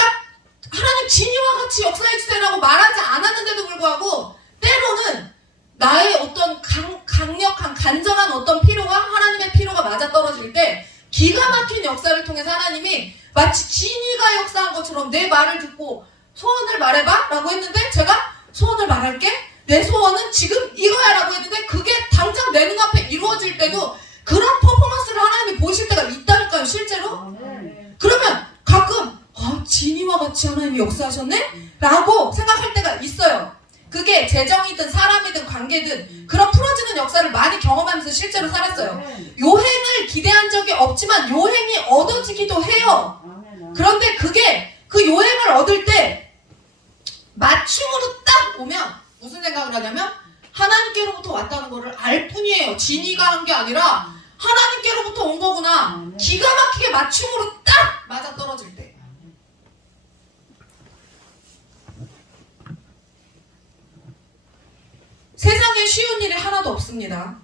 하나님 지니와 같이 역사해주세요라고 말하지 않았는데도 불구하고 때로는 나의 어떤 강력한 간절한 어떤 필요가 하나님의 필요가 맞아떨어질 때 기가 막힌 역사를 통해서 하나님이 마치 지니가 역사한 것처럼 내 말을 듣고 소원을 말해봐 라고 했는데 제가 소원을 말할게 내 소원은 지금 이거야 라고 했는데 그게 당장 내 눈앞에 이루어질 때도 그런 퍼포먼스를 하나님이 보실 때가 있다니까요. 실제로. 그러면 가끔 지니와 같이 하나님이 역사하셨네? 라고 생각할 때가 있어요. 그게 재정이든 사람이든 관계든 그런 풀어지는 역사를 많이 경험하면서 실제로 살았어요. 요행을 기대한 적이 없지만 요행이 얻어지기도 해요. 그런데 그게 그 요행을 얻을 때 맞춤으로 딱 오면 무슨 생각을 하냐면 하나님께로부터 왔다는 거를 알 뿐이에요. 지니가 한 게 아니라 하나님께로부터 온 거구나. 기가 막히게 맞춤으로 딱 맞아떨어질 때. 세상에 쉬운 일이 하나도 없습니다.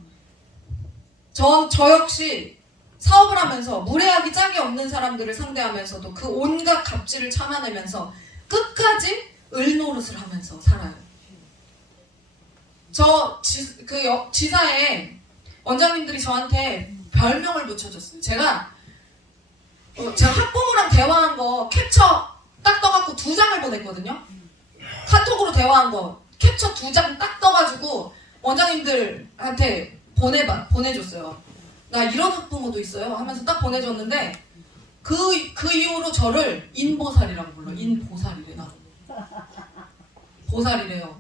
저 역시 사업을 하면서 무례하기 짝이 없는 사람들을 상대하면서도 그 온갖 갑질을 참아내면서 끝까지 을노릇을 하면서 살아요. 지사에 원장님들이 저한테 별명을 붙여줬어요. 제가 학부모랑 대화한 거 캡처 딱 떠갖고 2장을 보냈거든요. 카톡으로 대화한 거 캡처 2장 딱 떠가지고 원장님들한테 보내줬어요. 나 이런 학부모도 있어요 하면서 딱 보내줬는데 그 이후로 저를 인보살이라고 불러. 인보살이래. 나 보살이래요.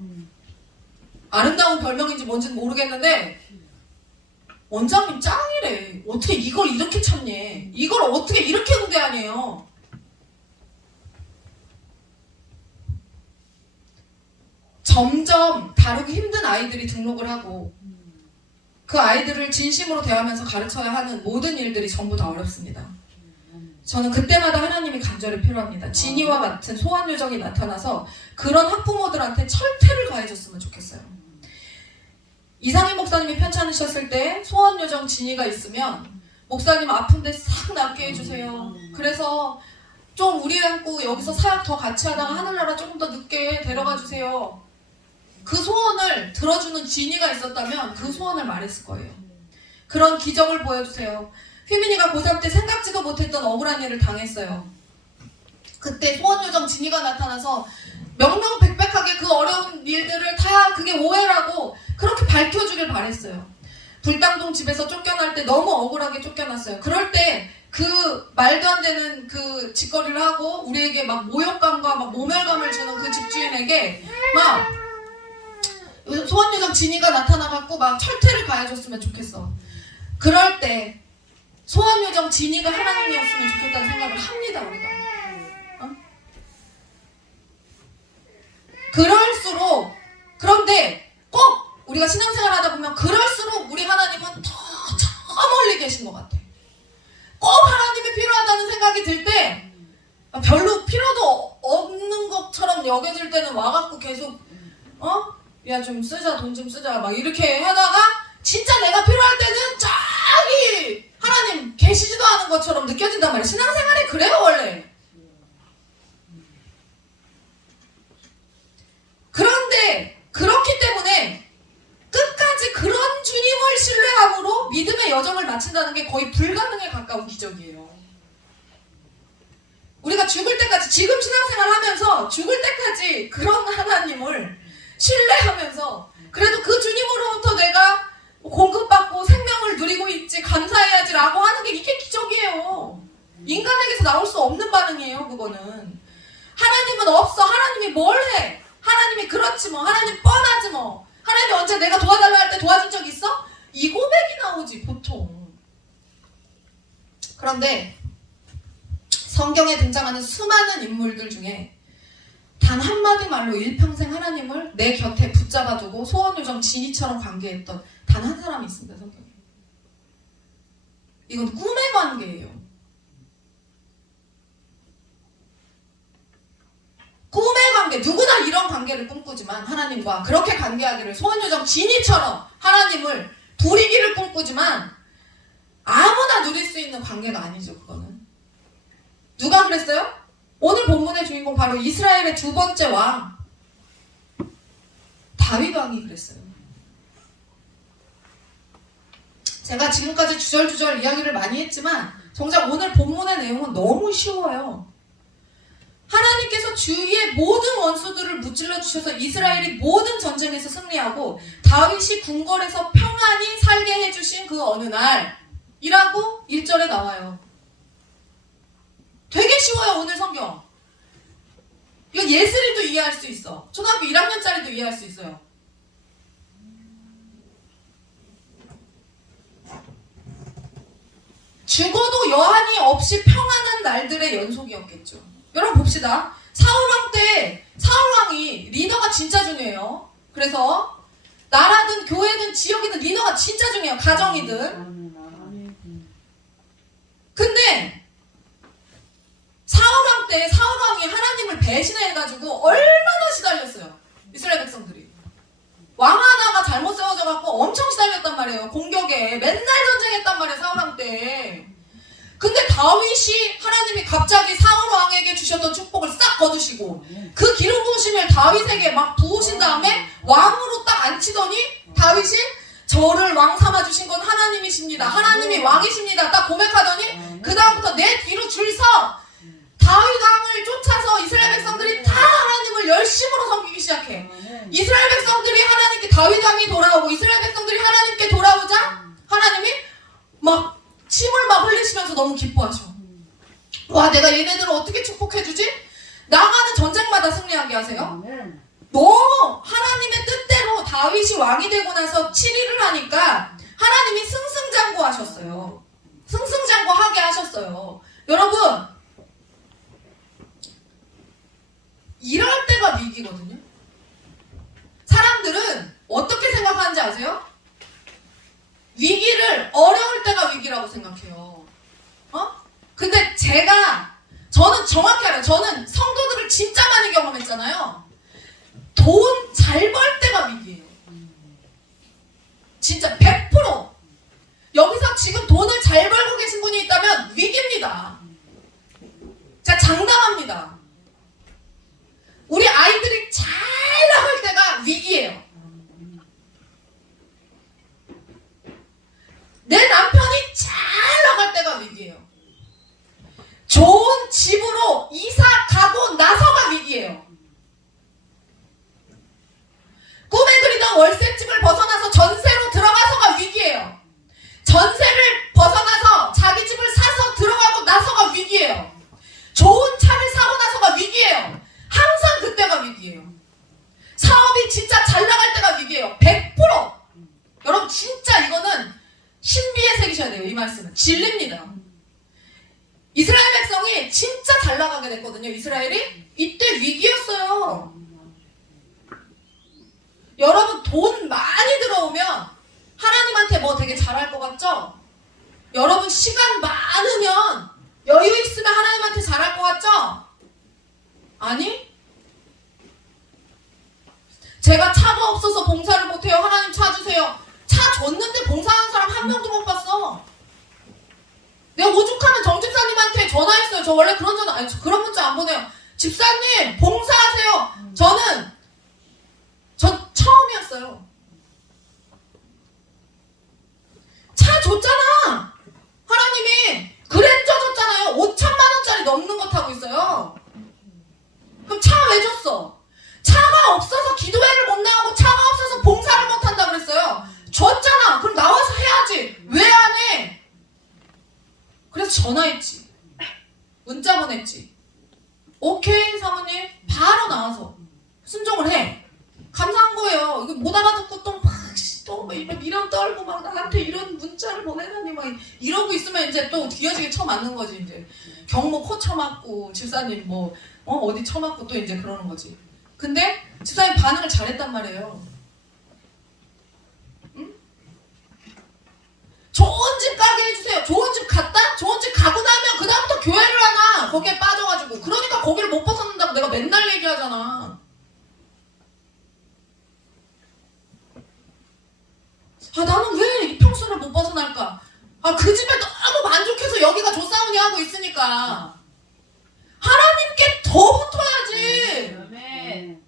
아름다운 별명인지 뭔지는 모르겠는데 원장님 짱이래. 어떻게 이걸 이렇게 찾니? 이걸 어떻게 이렇게 응대하네요. 점점 다루기 힘든 아이들이 등록을 하고 그 아이들을 진심으로 대하면서 가르쳐야 하는 모든 일들이 전부 다 어렵습니다. 저는 그때마다 하나님이 간절히 필요합니다. 지니와 같은 소환 요정이 나타나서 그런 학부모들한테 철퇴를 가해줬으면 좋겠어요. 이상희 목사님이 편찮으셨을 때 소환 요정 지니가 있으면 목사님 아픈데 싹 낫게 해주세요. 그래서 좀 우리 안고 여기서 사역 더 같이 하다가 하늘나라 조금 더 늦게 데려가 주세요. 그 소원을 들어주는 지니가 있었다면 그 소원을 말했을 거예요. 그런 기적을 보여주세요. 휘민이가 고3 때 생각지도 못했던 억울한 일을 당했어요. 그때 소원요정 지니가 나타나서 명명백백하게 그 어려운 일들을 다 그게 오해라고 그렇게 밝혀주길 바랬어요. 불당동 집에서 쫓겨날 때 너무 억울하게 쫓겨났어요. 그럴 때 그 말도 안 되는 그 짓거리를 하고 우리에게 막 모욕감과 막 모멸감을 주는 그 집주인에게 막 소원요정 지니가 나타나갖고 막 철퇴를 가해줬으면 좋겠어. 그럴 때 소원요정 지니가 하나님이었으면 좋겠다는 생각을 합니다, 우리가. 어? 그럴수록, 그런데 꼭 우리가 신앙생활 하다 보면 그럴수록 우리 하나님은 더 멀리 계신 것 같아. 꼭 하나님이 필요하다는 생각이 들 때 별로 필요도 없는 것처럼 여겨질 때는 와갖고 계속 야 좀 쓰자, 돈 좀 쓰자 막 이렇게 하다가 진짜 내가 필요할 때는 저기 하나님 계시지도 않은 것처럼 느껴진단 말이야. 신앙생활이 그래요 원래. 그런데 그렇기 때문에 끝까지 그런 주님을 신뢰함으로 믿음의 여정을 마친다는 게 거의 불가능에 가까운 기적이에요. 우리가 죽을 때까지, 지금 신앙생활 하면서 죽을 때까지 그런 하나님을 신뢰하면서 그래도 그 주님으로부터 내가 공급받고 생명을 누리고 있지, 감사해야지라고 하는 게 이게 기적이에요. 인간에게서 나올 수 없는 반응이에요. 그거는 하나님은 없어, 하나님이 뭘 해, 하나님이 그렇지 뭐, 하나님 뻔하지 뭐, 하나님이 언제 내가 도와달라 할 때 도와준 적 있어? 이 고백이 나오지 보통. 그런데 성경에 등장하는 수많은 인물들 중에 단 한마디 말로 일평생 하나님을 내 곁에 붙잡아두고 소원요정 지니처럼 관계했던 단 한 사람이 있습니다. 성경에. 이건 꿈의 관계예요. 꿈의 관계. 누구나 이런 관계를 꿈꾸지만, 하나님과 그렇게 관계하기를, 소원요정 지니처럼 하나님을 부리기를 꿈꾸지만 아무나 누릴 수 있는 관계가 아니죠. 그거는. 누가 그랬어요? 오늘 본문의 주인공 바로 이스라엘의 두 번째 왕 다윗 왕이 그랬어요. 제가 지금까지 주절주절 이야기를 많이 했지만 정작 오늘 본문의 내용은 너무 쉬워요. 하나님께서 주위의 모든 원수들을 무찔러 주셔서 이스라엘이 모든 전쟁에서 승리하고 다윗이 궁궐에서 평안히 살게 해주신 그 어느 날이라고 1절에 나와요. 되게 쉬워요. 오늘 성경. 이거 예슬이도 이해할 수 있어. 초등학교 1학년짜리도 이해할 수 있어요. 죽어도 여한이 없이 평안한 날들의 연속이었겠죠. 여러분 봅시다. 사울왕 때 사울왕이 리더가 진짜 중요해요. 그래서 나라든 교회든 지역이든 리더가 진짜 중요해요. 가정이든. 근데 사울왕 때 사울왕이 하나님을 배신해가지고 얼마나 시달렸어요. 이스라엘 백성들이. 왕 하나가 잘못 세워져갖고 엄청 시달렸단 말이에요. 공격에 맨날 전쟁했단 말이에요. 사울왕 때. 근데 다윗이 하나님이 갑자기 사울왕에게 주셨던 축복을 싹 거두시고 그 기름 부으심을 다윗에게 막 부으신 다음에 왕으로 딱 앉히더니 다윗이 저를 왕 삼아주신 건 하나님이십니다. 하나님이 왕이십니다. 딱 고백하더니 그 다음부터 내 뒤로 줄 서 다윗 왕을 쫓아서 이스라엘 백성들이 다 하나님을 열심으로 섬기기 시작해. 이스라엘 백성들이 하나님께, 다윗 왕이 돌아오고 이스라엘 백성들이 하나님께 돌아오자 하나님이 막 침을 막 흘리시면서 너무 기뻐하셔. 와, 내가 얘네들을 어떻게 축복해주지? 나가는 전쟁마다 승리하게 하세요. 너무 하나님의 뜻대로 다윗이 왕이 되고 나서 7일을 하니까 하나님이 승승장구하셨어요. 승승장구하게 하셨어요. 여러분, 이럴 때가 위기거든요. 사람들은 어떻게 생각하는지 아세요? 위기를 어려울 때가 위기라고 생각해요. 근데 저는 정확히 알아요. 저는 성도들을 진짜 많이 경험했잖아요. 돈 잘 벌 때가 위기예요. 진짜 100%. 여기서 지금 돈을 잘 벌고 계신 분이 있다면 위기입니다. 제가 장담합니다. 우리 아이들이 잘 나갈 때가 위기예요. 위기예요. 사업이 진짜 잘 나갈 때가 위기예요. 100%. 여러분 진짜 이거는 신비에 새기셔야 돼요. 이 말씀은 진리입니다. 이스라엘 백성이 진짜 잘 나가게 됐거든요. 이스라엘이 이때 위기였어요. 여러분 돈 많이 들어오면 하나님한테 뭐 되게 잘할 것 같죠? 여러분 시간 많으면 여유 있으면 하나님한테 잘할 것 같죠? 아니? 제가 차가 없어서 봉사를 못해요. 하나님 차 주세요. 차 줬는데 봉사하는 사람 한 명도 못 봤어. 내가 오죽하면 정집사님한테 전화했어요. 저 원래 그런 전화, 아니 그런 문자 안 보내요. 집사님 봉사하세요. 전 처음이었어요. 차 줬잖아. 하나님이 그랜저 줬잖아요. 5천만 원짜리 넘는 거 타고 있어요. 그럼 차 왜 줬어? 차가 없어서 기도회를 못 나가고 차가 없어서 봉사를 못 한다 그랬어요. 줬잖아. 그럼 나와서 해야지. 왜 안 해? 그래서 전화했지. 문자 보냈지. 오케이 사모님. 바로 나와서 순종을 해. 감사한 거예요. 이거 못 알아듣고 또 미련 떨고 막 나한테 이런 문자를 보내다니 막 이러고 있으면 이제 또 뒤어지게 쳐맞는 거지. 이제 경모 코 쳐맞고 집사님 뭐 어디 쳐맞고 또 이제 그러는 거지. 근데 집사님 반응을 잘했단 말이에요. 응? 좋은 집 가게 해주세요. 좋은 집 갔다? 좋은 집 가고 나면 그 다음부터 교회를 하나 거기에 빠져가지고. 그러니까 거기를 못 벗어난다고 내가 맨날 얘기하잖아. 아 나는 왜 이 평수를 못 벗어날까? 아 그 집에 너무 만족해서 여기가 조사원이 하고 있으니까 하나님께 더 붙어야지. 아멘.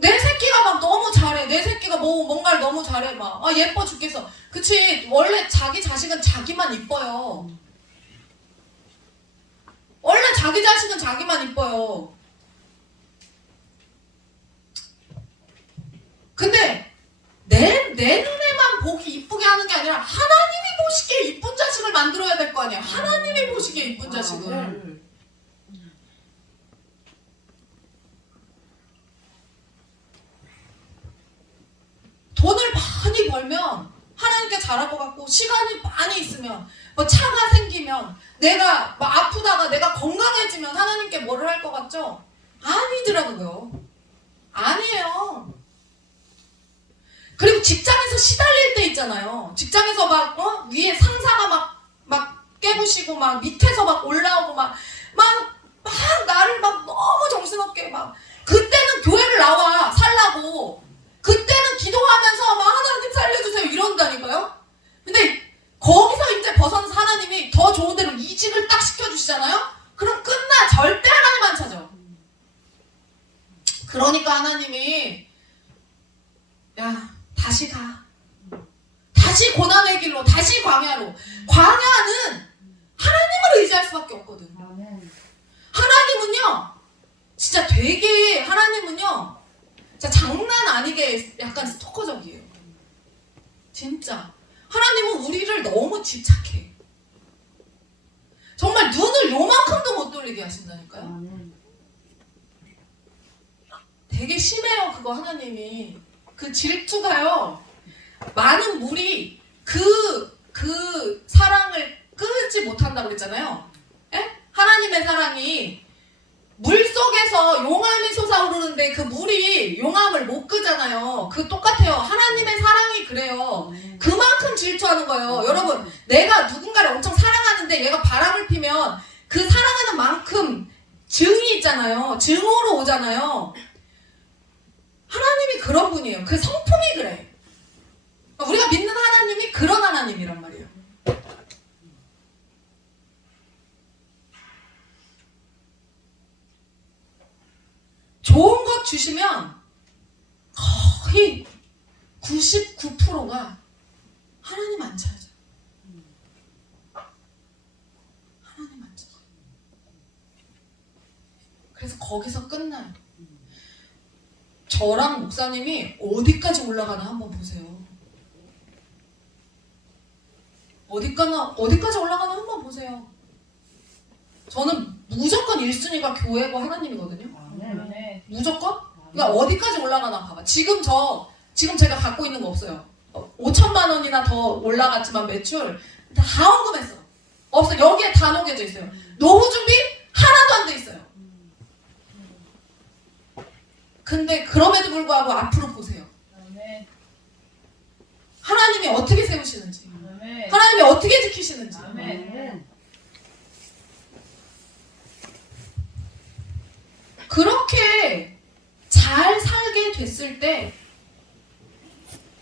내 새끼가 막 너무 잘해. 내 새끼가 뭔가를 너무 잘해. 막 예뻐 죽겠어. 그치. 원래 자기 자식은 자기만 이뻐요. 원래 자기 자식은 자기만 이뻐요. 근데 내 눈에만 보기 이쁘게 하는 게 아니라 하나님이 보시기에 이쁜 자식을 만들어야 될 거 아니야. 하나님이 보시기에 이쁜 자식을. 돈을 많이 벌면 하나님께 잘할 것 같고, 시간이 많이 있으면 뭐 차가 생기면 내가 막 아프다가 내가 건강해지면 하나님께 뭐를 할 것 같죠? 아니더라고요. 아니에요. 그리고 직장에서 시달릴 때 있잖아요. 직장에서 막 위에 상사가 막 깨부시고 막 밑에서 막 올라오고 막 나를 막 너무 정신없게 막. 그때는 교회를 나와 살라고. 그때는 기도하면서 막 하나님 살려주세요 이런다니까요. 근데 거기서 이제 벗어나서 하나님이 더 좋은 데로 이직을 딱 시켜주시잖아요. 그럼 끝나. 절대 하나님 안 찾아. 그러니까 하나님이 야 다시 가. 다시 고난의 길로, 다시 광야로. 광야는 하나님을 의지할 수밖에 없거든. 하나님은요 진짜 되게 하나님은요 진짜 장난 아니게 약간 스토커적이에요. 진짜 하나님은 우리를 너무 집착해. 정말 눈을 요만큼도 못 돌리게 하신다니까요. 되게 심해요. 그거 하나님이. 그 질투가요. 많은 물이 그 사랑을 끄지 못한다고 그랬잖아요. 에? 하나님의 사랑이 물 속에서 용암이 솟아오르는데 그 물이 용암을 못 끄잖아요. 그 똑같아요. 하나님의 사랑이 그래요. 그만큼 질투하는 거예요. 여러분, 내가 누군가를 엄청 사랑하는데 얘가 바람을 피면 그 사랑하는 만큼 증이 있잖아요. 증오로 오잖아요. 하나님이 그런 분이에요. 그 성품이 그래. 우리가 믿는 하나님이 그런 하나님이란 말이에요. 좋은 것 주시면 거의 99%가 하나님 안 찾아. 하나님 안 찾아. 그래서 거기서 끝나요. 저랑 목사님이 어디까지 올라가나 한번 보세요. 어디까지 올라가나 한번 보세요. 저는 무조건 1순위가 교회고 하나님이거든요. 아멘. 무조건? 그러니까 어디까지 올라가나 봐봐. 지금 제가 갖고 있는 거 없어요. 5천만 원이나 더 올라갔지만 매출 다 헌금했어. 없어. 여기에 다 녹여져 있어요. 노후 준비 하나도 안 돼 있어요. 근데 그럼에도 불구하고 앞으로 보세요. 아멘. 하나님이 어떻게 세우시는지, 아멘. 하나님이 어떻게 지키시는지. 아멘. 그렇게 잘 살게 됐을 때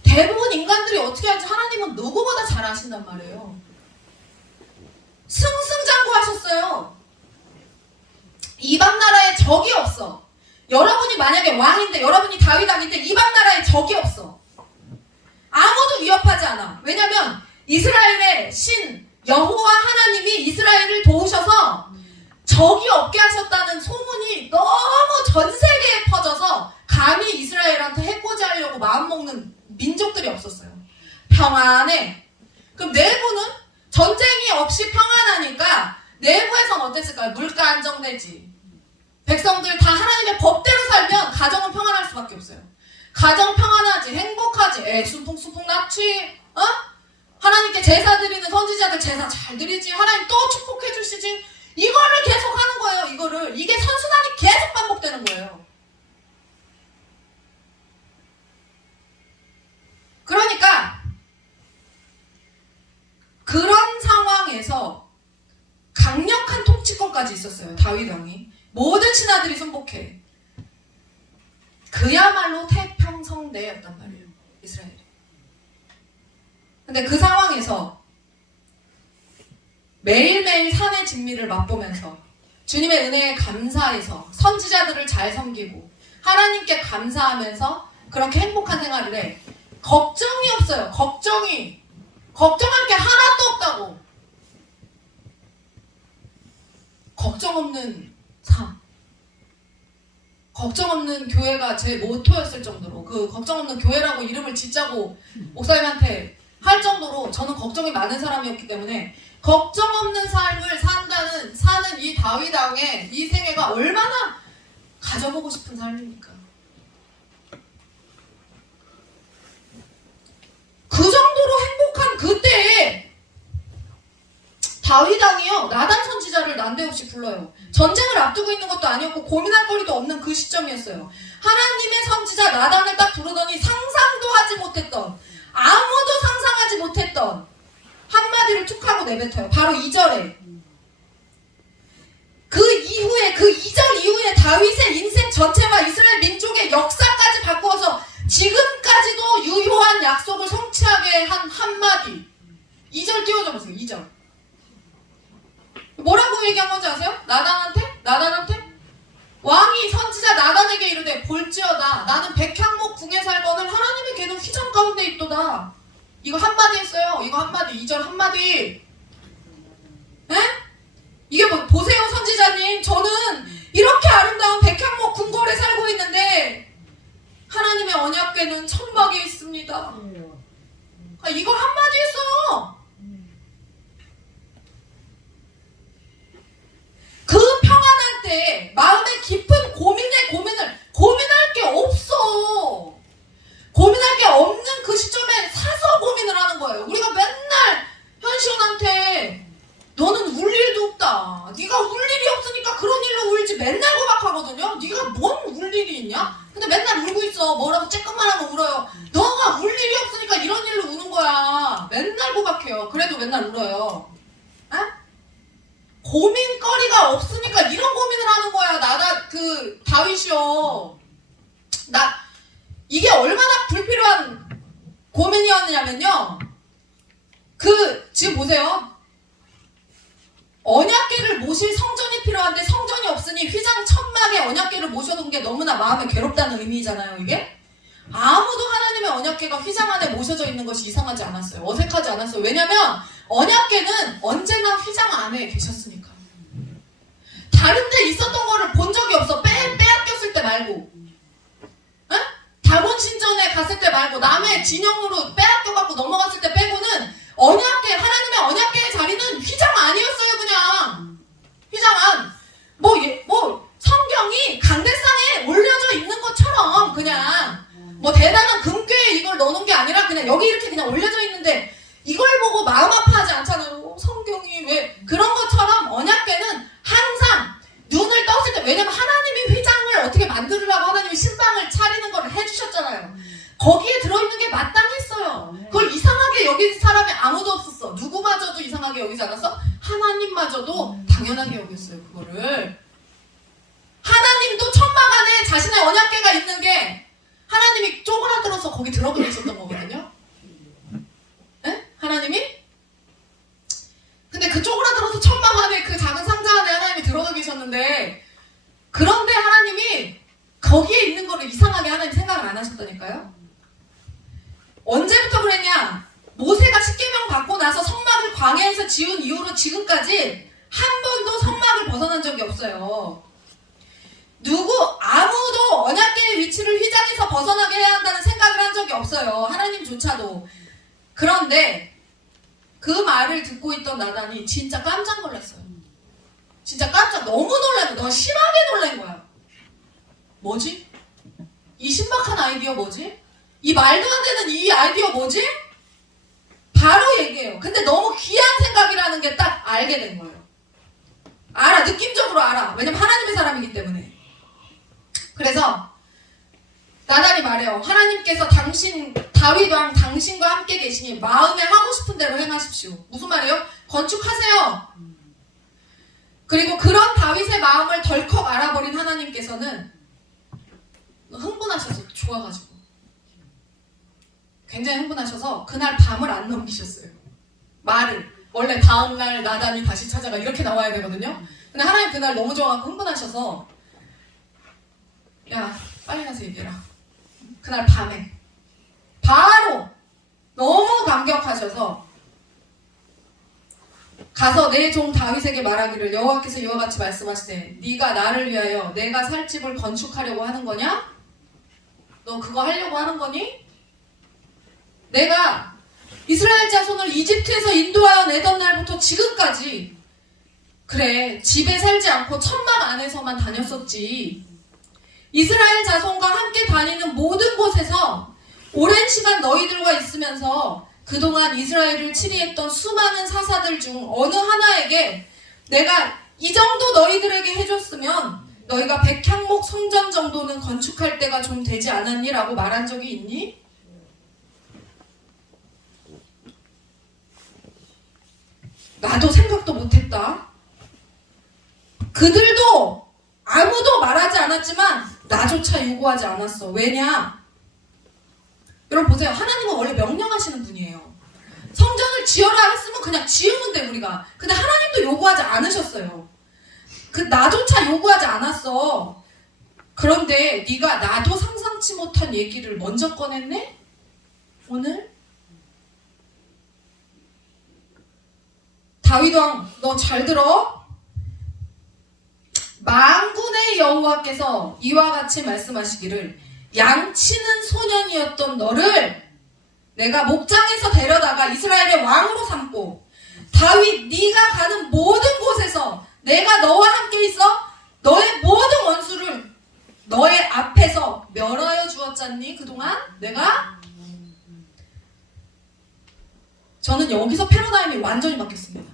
대부분 인간들이 어떻게 하는지 하나님은 누구보다 잘 아신단 말이에요. 승승장구하셨어요. 이방 나라에 적이 없어. 여러분이 만약에 왕인데, 여러분이 다윗 왕인데 이방 나라에 적이 없어. 아무도 위협하지 않아. 왜냐면 이스라엘의 신 여호와 하나님이 이스라엘을 도우셔서 적이 없게 하셨다는 소문이 너무 전 세계에 퍼져서 감히 이스라엘한테 해코지 하려고 마음먹는 민족들이 없었어요. 평안해. 그럼 내부는 전쟁이 없이 평안하니까 내부에선 어땠을까요? 물가 안정되지. 백성들 다 하나님의 법대로 살면 가정은 평안할 수밖에 없어요. 가정 평안하지, 행복하지, 순풍순풍 났지, 하나님께 제사 드리는 선지자들 제사 잘 드리지, 하나님 또 축복해 주시지. 이거를 계속 하는 거예요. 이게 선순환이 계속 반복되는 거예요. 그러니까 그런 상황에서 강력한 통치권까지 있었어요. 다윗 왕이. 모든 신하들이 순복해. 그야말로 태평성대였단 말이에요. 이스라엘이. 근데 그 상황에서 매일매일 산의 진미를 맛보면서 주님의 은혜에 감사해서 선지자들을 잘 섬기고 하나님께 감사하면서 그렇게 행복한 생활을 해. 걱정이 없어요. 걱정할 게 하나도 없다고. 걱정 없는 삶. 걱정 없는 교회가 제 모토였을 정도로, 그 걱정 없는 교회라고 이름을 짓자고 목사님한테 할 정도로 저는 걱정이 많은 사람이었기 때문에 걱정 없는 삶을 사는 이 다윗 왕의 이 생애가 얼마나 가져보고 싶은 삶입니까? 그 정도로 행복한 그때에 다윗 왕이요, 나단 선지자를 난데없이 불러요. 전쟁을 앞두고 있는 것도 아니었고 고민할 거리도 없는 그 시점이었어요. 하나님의 선지자 나단을 딱 부르더니 상상도 하지 못했던, 아무도 상상하지 못했던 한마디를 툭 하고 내뱉어요. 바로 2절에. 그 이후에, 그 2절 이후에 다윗의 인생 전체와 이스라엘 민족의 역사까지 바꾸어서 지금까지도 유효한 약속을 성취하게 한 한마디. 2절 띄워줘 보세요. 2절. 뭐라고 얘기한 건지 아세요? 나단한테? 왕이 선지자 나단에게 이르되 볼지어다 나는 백향목 궁에 살거늘 하나님의 개는 휘장 가운데 있도다. 이거 한마디 했어요. 이거 한마디. 2절 한마디. 에? 이게 뭐, 보세요 선지자님, 저는 이렇게 아름다운 백향목 궁궐에 살고 있는데 하나님의 언약궤는 천막에 있습니다. 이걸 한마디 했어요. 그 평안할 때 마음의 깊은 고민할 게 없어. 고민할 게 없는 그 시점에 사서 고민을 하는 거예요. 우리가 맨날 현시원한테 너는 울 일도 없다. 네가 울 일이 없으니까 그런 일로 울지, 맨날 고박하거든요. 네가 뭔 울 일이 있냐? 근데 맨날 울고 있어. 뭐라고 쬐끔만 하면 울어요. 너가 울 일이 없으니까 이런 일로 우는 거야. 맨날 고박해요. 그래도 맨날 울어요. 고민거리가 없으니까 이런 고민을 하는 거야. 다윗이요. 이게 얼마나 불필요한 고민이었냐면요. 지금 보세요. 언약궤를 모실 성전이 필요한데 성전이 없으니 휘장 천막에 언약궤를 모셔둔 게 너무나 마음에 괴롭다는 의미잖아요, 이게? 아무도 하나님의 언약궤가 휘장 안에 모셔져 있는 것이 이상하지 않았어요. 어색하지 않았어요. 왜냐면 언약궤는 언제나 휘장 안에 계셨으니까. 다른 데 있었던 거를 본 적이 없어. 빼앗겼을 때 말고. 다곤신전에 갔을 때 말고, 남의 진영으로 빼앗겨갖고 넘어갔을 때 빼고는 하나님의 언약궤의 자리는 휘장 안이었어요. 그냥 휘장 안. 올려져 있는데 이걸 보고 마음 아파하지 않잖아요. 성경이 왜 그런 것처럼 언약궤는 항상 눈을 떴을 때, 왜냐면 하나님이 휘장을 어떻게 만들으라고 하나님이 신방을 차리는 걸 해주셨잖아요. 거기에 들어있는 게 마땅했어요. 그걸 이상하게 여긴 사람이 아무도 없었어. 누구마저도 이상하게 여기지 않았어? 하나님마저도 당연하게 여겼어요. 그거를. 하나님도 천막 안에 자신의 언약궤가 있는 게 하나님이 쪼그라들어서 거기 들어가 계셨던 거거든요. 네? 하나님이? 근데 그 쪼그라들어서 천막 안에 그 작은 상자 안에 하나님이 들어가 계셨는데, 그런데 하나님이 거기에 있는 거를 이상하게 하나님 생각을 안 하셨다니까요. 언제부터 그랬냐? 모세가 십계명 받고 나서 성막을 광야에서 지은 이후로 지금까지 한 번도 성막을 벗어난 적이 없어요. 아무도 언약궤의 위치를 휘장해서 벗어나게 해야 한다는 생각을 한 적이 없어요. 하나님조차도. 그런데 그 말을 듣고 있던 나단이 진짜 깜짝 놀랐어요. 진짜 너무 놀란 거야. 너무 심하게 놀란 거야. 뭐지? 이 신박한 아이디어 뭐지? 이 말도 안 되는 이 아이디어 뭐지? 바로 얘기해요. 근데 너무 귀한 생각이라는 게 딱 알게 된 거예요. 알아. 느낌적으로 알아. 왜냐면 하나님의 사람이기 때문에. 그래서 나단이 말해요. 하나님께서 다윗 왕 당신과 함께 계시니 마음에 하고 싶은 대로 행하십시오. 무슨 말이에요? 건축하세요. 그리고 그런 다윗의 마음을 덜컥 알아버린 하나님께서는 흥분하셔서 좋아가지고 굉장히 흥분하셔서 그날 밤을 안 넘기셨어요. 말을. 원래 다음날 나단이 다시 찾아가 이렇게 나와야 되거든요. 근데 하나님 그날 너무 좋아하고 흥분하셔서 야 빨리 가서 얘기해라. 그날 밤에 바로 너무 감격하셔서 가서 내 종 다윗에게 말하기를 여호와께서 이와 같이 말씀하시되 네가 나를 위하여 내가 살 집을 건축하려고 하는 거냐? 너 그거 하려고 하는 거니? 내가 이스라엘 자손을 이집트에서 인도하여 내던 날부터 지금까지 그래 집에 살지 않고 천막 안에서만 다녔었지. 이스라엘 자손과 함께 다니는 모든 곳에서 오랜 시간 너희들과 있으면서 그동안 이스라엘을 치리했던 수많은 사사들 중 어느 하나에게 내가 이 정도 너희들에게 해줬으면 너희가 백향목 성전 정도는 건축할 때가 좀 되지 않았니? 라고 말한 적이 있니? 나도 생각도 못했다. 그들도 아무도 말하지 않았지만 나조차 요구하지 않았어. 왜냐? 여러분 보세요. 하나님은 원래 명령하시는 분이에요. 성전을 지어라 했으면 그냥 지으면 돼 우리가. 근데 하나님도 요구하지 않으셨어요. 나조차 요구하지 않았어. 그런데 네가 나도 상상치 못한 얘기를 먼저 꺼냈네? 오늘? 다윗 왕, 너 잘 들어? 만군의 여호와께서 이와 같이 말씀하시기를 양치는 소년이었던 너를 내가 목장에서 데려다가 이스라엘의 왕으로 삼고 다윗 네가 가는 모든 곳에서 내가 너와 함께 있어 너의 모든 원수를 너의 앞에서 멸하여 주었잖니 그동안 내가? 저는 여기서 패러다임이 완전히 바뀌었습니다.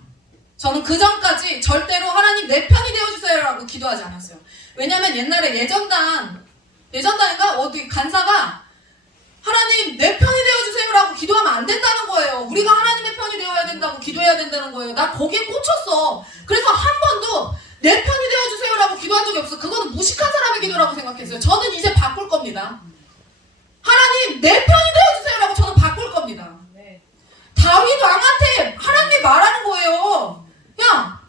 저는 그 전까지 절대로 하나님 내 편이 되어주세요 라고 기도하지 않았어요. 왜냐면 옛날에 예전단인가 어디 간사가 하나님 내 편이 되어주세요 라고 기도하면 안 된다는 거예요. 우리가 하나님의 편이 되어야 된다고 기도해야 된다는 거예요. 나 거기에 꽂혔어. 그래서 한 번도 내 편이 되어주세요 라고 기도한 적이 없어. 그거는 무식한 사람의 기도라고 생각했어요. 저는 이제 바꿀 겁니다. 하나님 내 편이 되어주세요 라고 저는 바꿀 겁니다. 다윗 왕한테 하나님이 말하는 거예요. 야,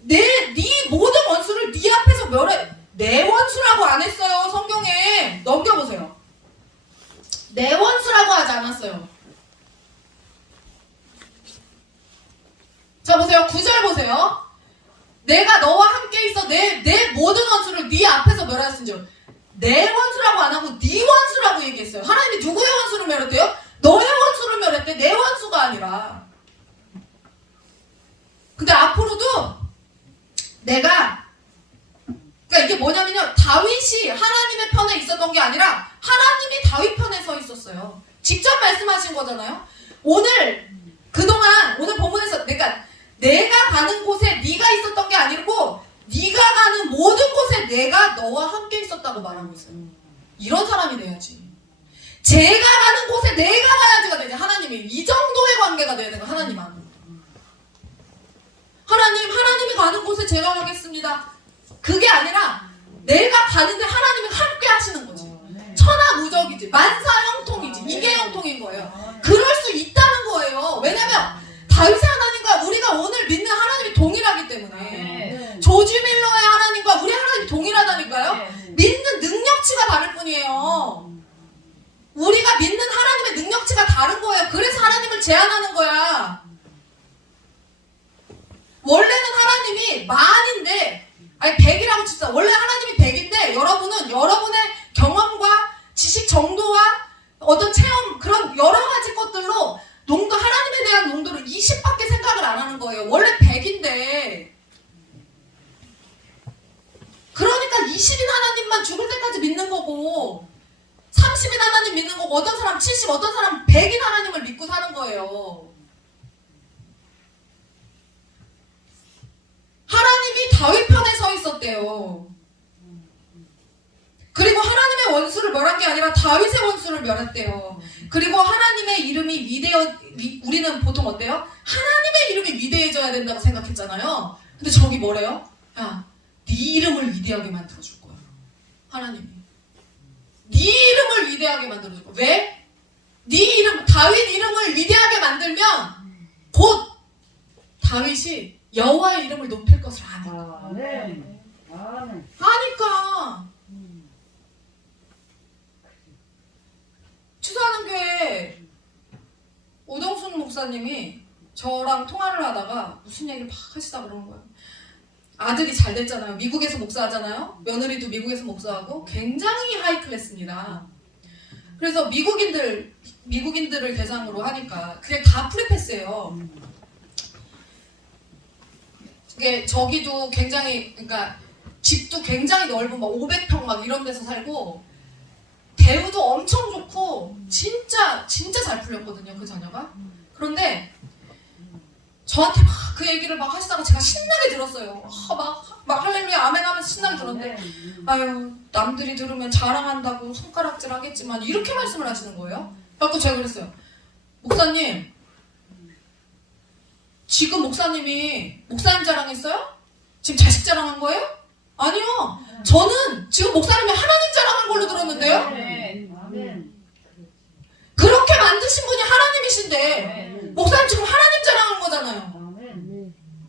네 모든 원수를 네 앞에서 멸해. 내 원수라고 안 했어요. 성경에 넘겨보세요. 내 원수라고 하지 않았어요. 자 보세요. 9절 보세요. 내가 너와 함께 있어 내 모든 원수를 네 앞에서 멸하였은 줄. 내 원수라고 안 하고 네 원수라고 얘기했어요. 하나님이 누구의 원수를 멸했대요? 너의 원수를 멸했대. 내 원수가 아니라. 근데 앞으로도 내가 그러니까 이게 뭐냐면요. 다윗이 하나님의 편에 있었던 게 아니라 하나님이 다윗 편에 서 있었어요. 직접 말씀하신 거잖아요. 오늘 그동안 오늘 본문에서 내가 가는 곳에 네가 있었던 게 아니고 네가 가는 모든 곳에 내가 너와 함께 있었다고 말하고 있어요. 이런 사람이 돼야지. 제가 가는 곳에 내가 가야지가 되지. 하나님이 이 정도의 관계가 돼야 되고 하나님하고. 하나님이 가는 곳에 제가 가겠습니다. 그게 아니라 내가 가는데 하나님이 함께 하시는 거지. 천하무적이지. 만사형통이지. 이게 형통인 거예요. 그럴 수 있다는 거예요. 왜냐면 다윗의 하나님과 우리가 오늘 믿는 하나님이 동일하기 때문에. 조지 밀러의 하나님과 우리 하나님이 동일하다니까요. 믿는 능력치가 다를 뿐이에요. 우리가 믿는 하나님의 능력치가 다른 거예요. 그래서 하나님을 제한하는 거야. 원래는 하나님이 만인데, 아니 100이라고 칩시다. 원래 하나님이 100인데 여러분은 여러분의 경험과 지식 정도와 어떤 체험 그런 여러 가지 것들로 하나님에 대한 농도를 20밖에 생각을 안 하는 거예요. 원래 100인데. 그러니까 20인 하나님만 죽을 때까지 믿는 거고 30인 하나님 믿는 거고 어떤 사람 70, 어떤 사람 100인 하나님을 믿고 사는 거예요. 하나님이 다윗 편에 서 있었대요. 그리고 하나님의 원수를 멸한 게 아니라 다윗의 원수를 멸했대요. 그리고 하나님의 이름이 우리는 보통 어때요? 하나님의 이름이 위대해져야 된다고 생각했잖아요. 근데 저기 뭐래요? 야, 네 이름을 위대하게 만들어줄 거야. 하나님이. 네 이름을 위대하게 만들어줄 거야. 왜? 네 이름, 다윗 이름을 위대하게 만들면 곧 다윗이 여호와의 이름을 높일 것을 아니까. 아니까. 추수하는 교회 오정순 목사님이 저랑 통화를 하다가 무슨 얘기를 막 하시다 그러는 거예요. 아들이 잘 됐잖아요. 미국에서 목사하잖아요. 며느리도 미국에서 목사하고 굉장히 하이 클래스입니다. 그래서 미국인들을 대상으로 하니까 그냥 다 프리패스예요. 이게 저기도 굉장히 그러니까 집도 굉장히 넓은 막 500평 막 이런 데서 살고 대우도 엄청 좋고 진짜 잘 풀렸거든요. 그 자녀가. 그런데 저한테 막 그 얘기를 막 하시다가 제가 신나게 들었어요. 막 할렐루야 아멘 하면서 신나게 들었는데 아유 남들이 들으면 자랑한다고 손가락질 하겠지만 이렇게 말씀을 하시는 거예요. 그래서 제가 그랬어요. 목사님 지금 목사님이 목사님 자랑했어요? 지금 자식 자랑한 거예요? 아니요. 저는 지금 목사님이 하나님 자랑한 걸로 들었는데요. 그렇게 만드신 분이 하나님이신데 목사님 지금 하나님 자랑한 거잖아요.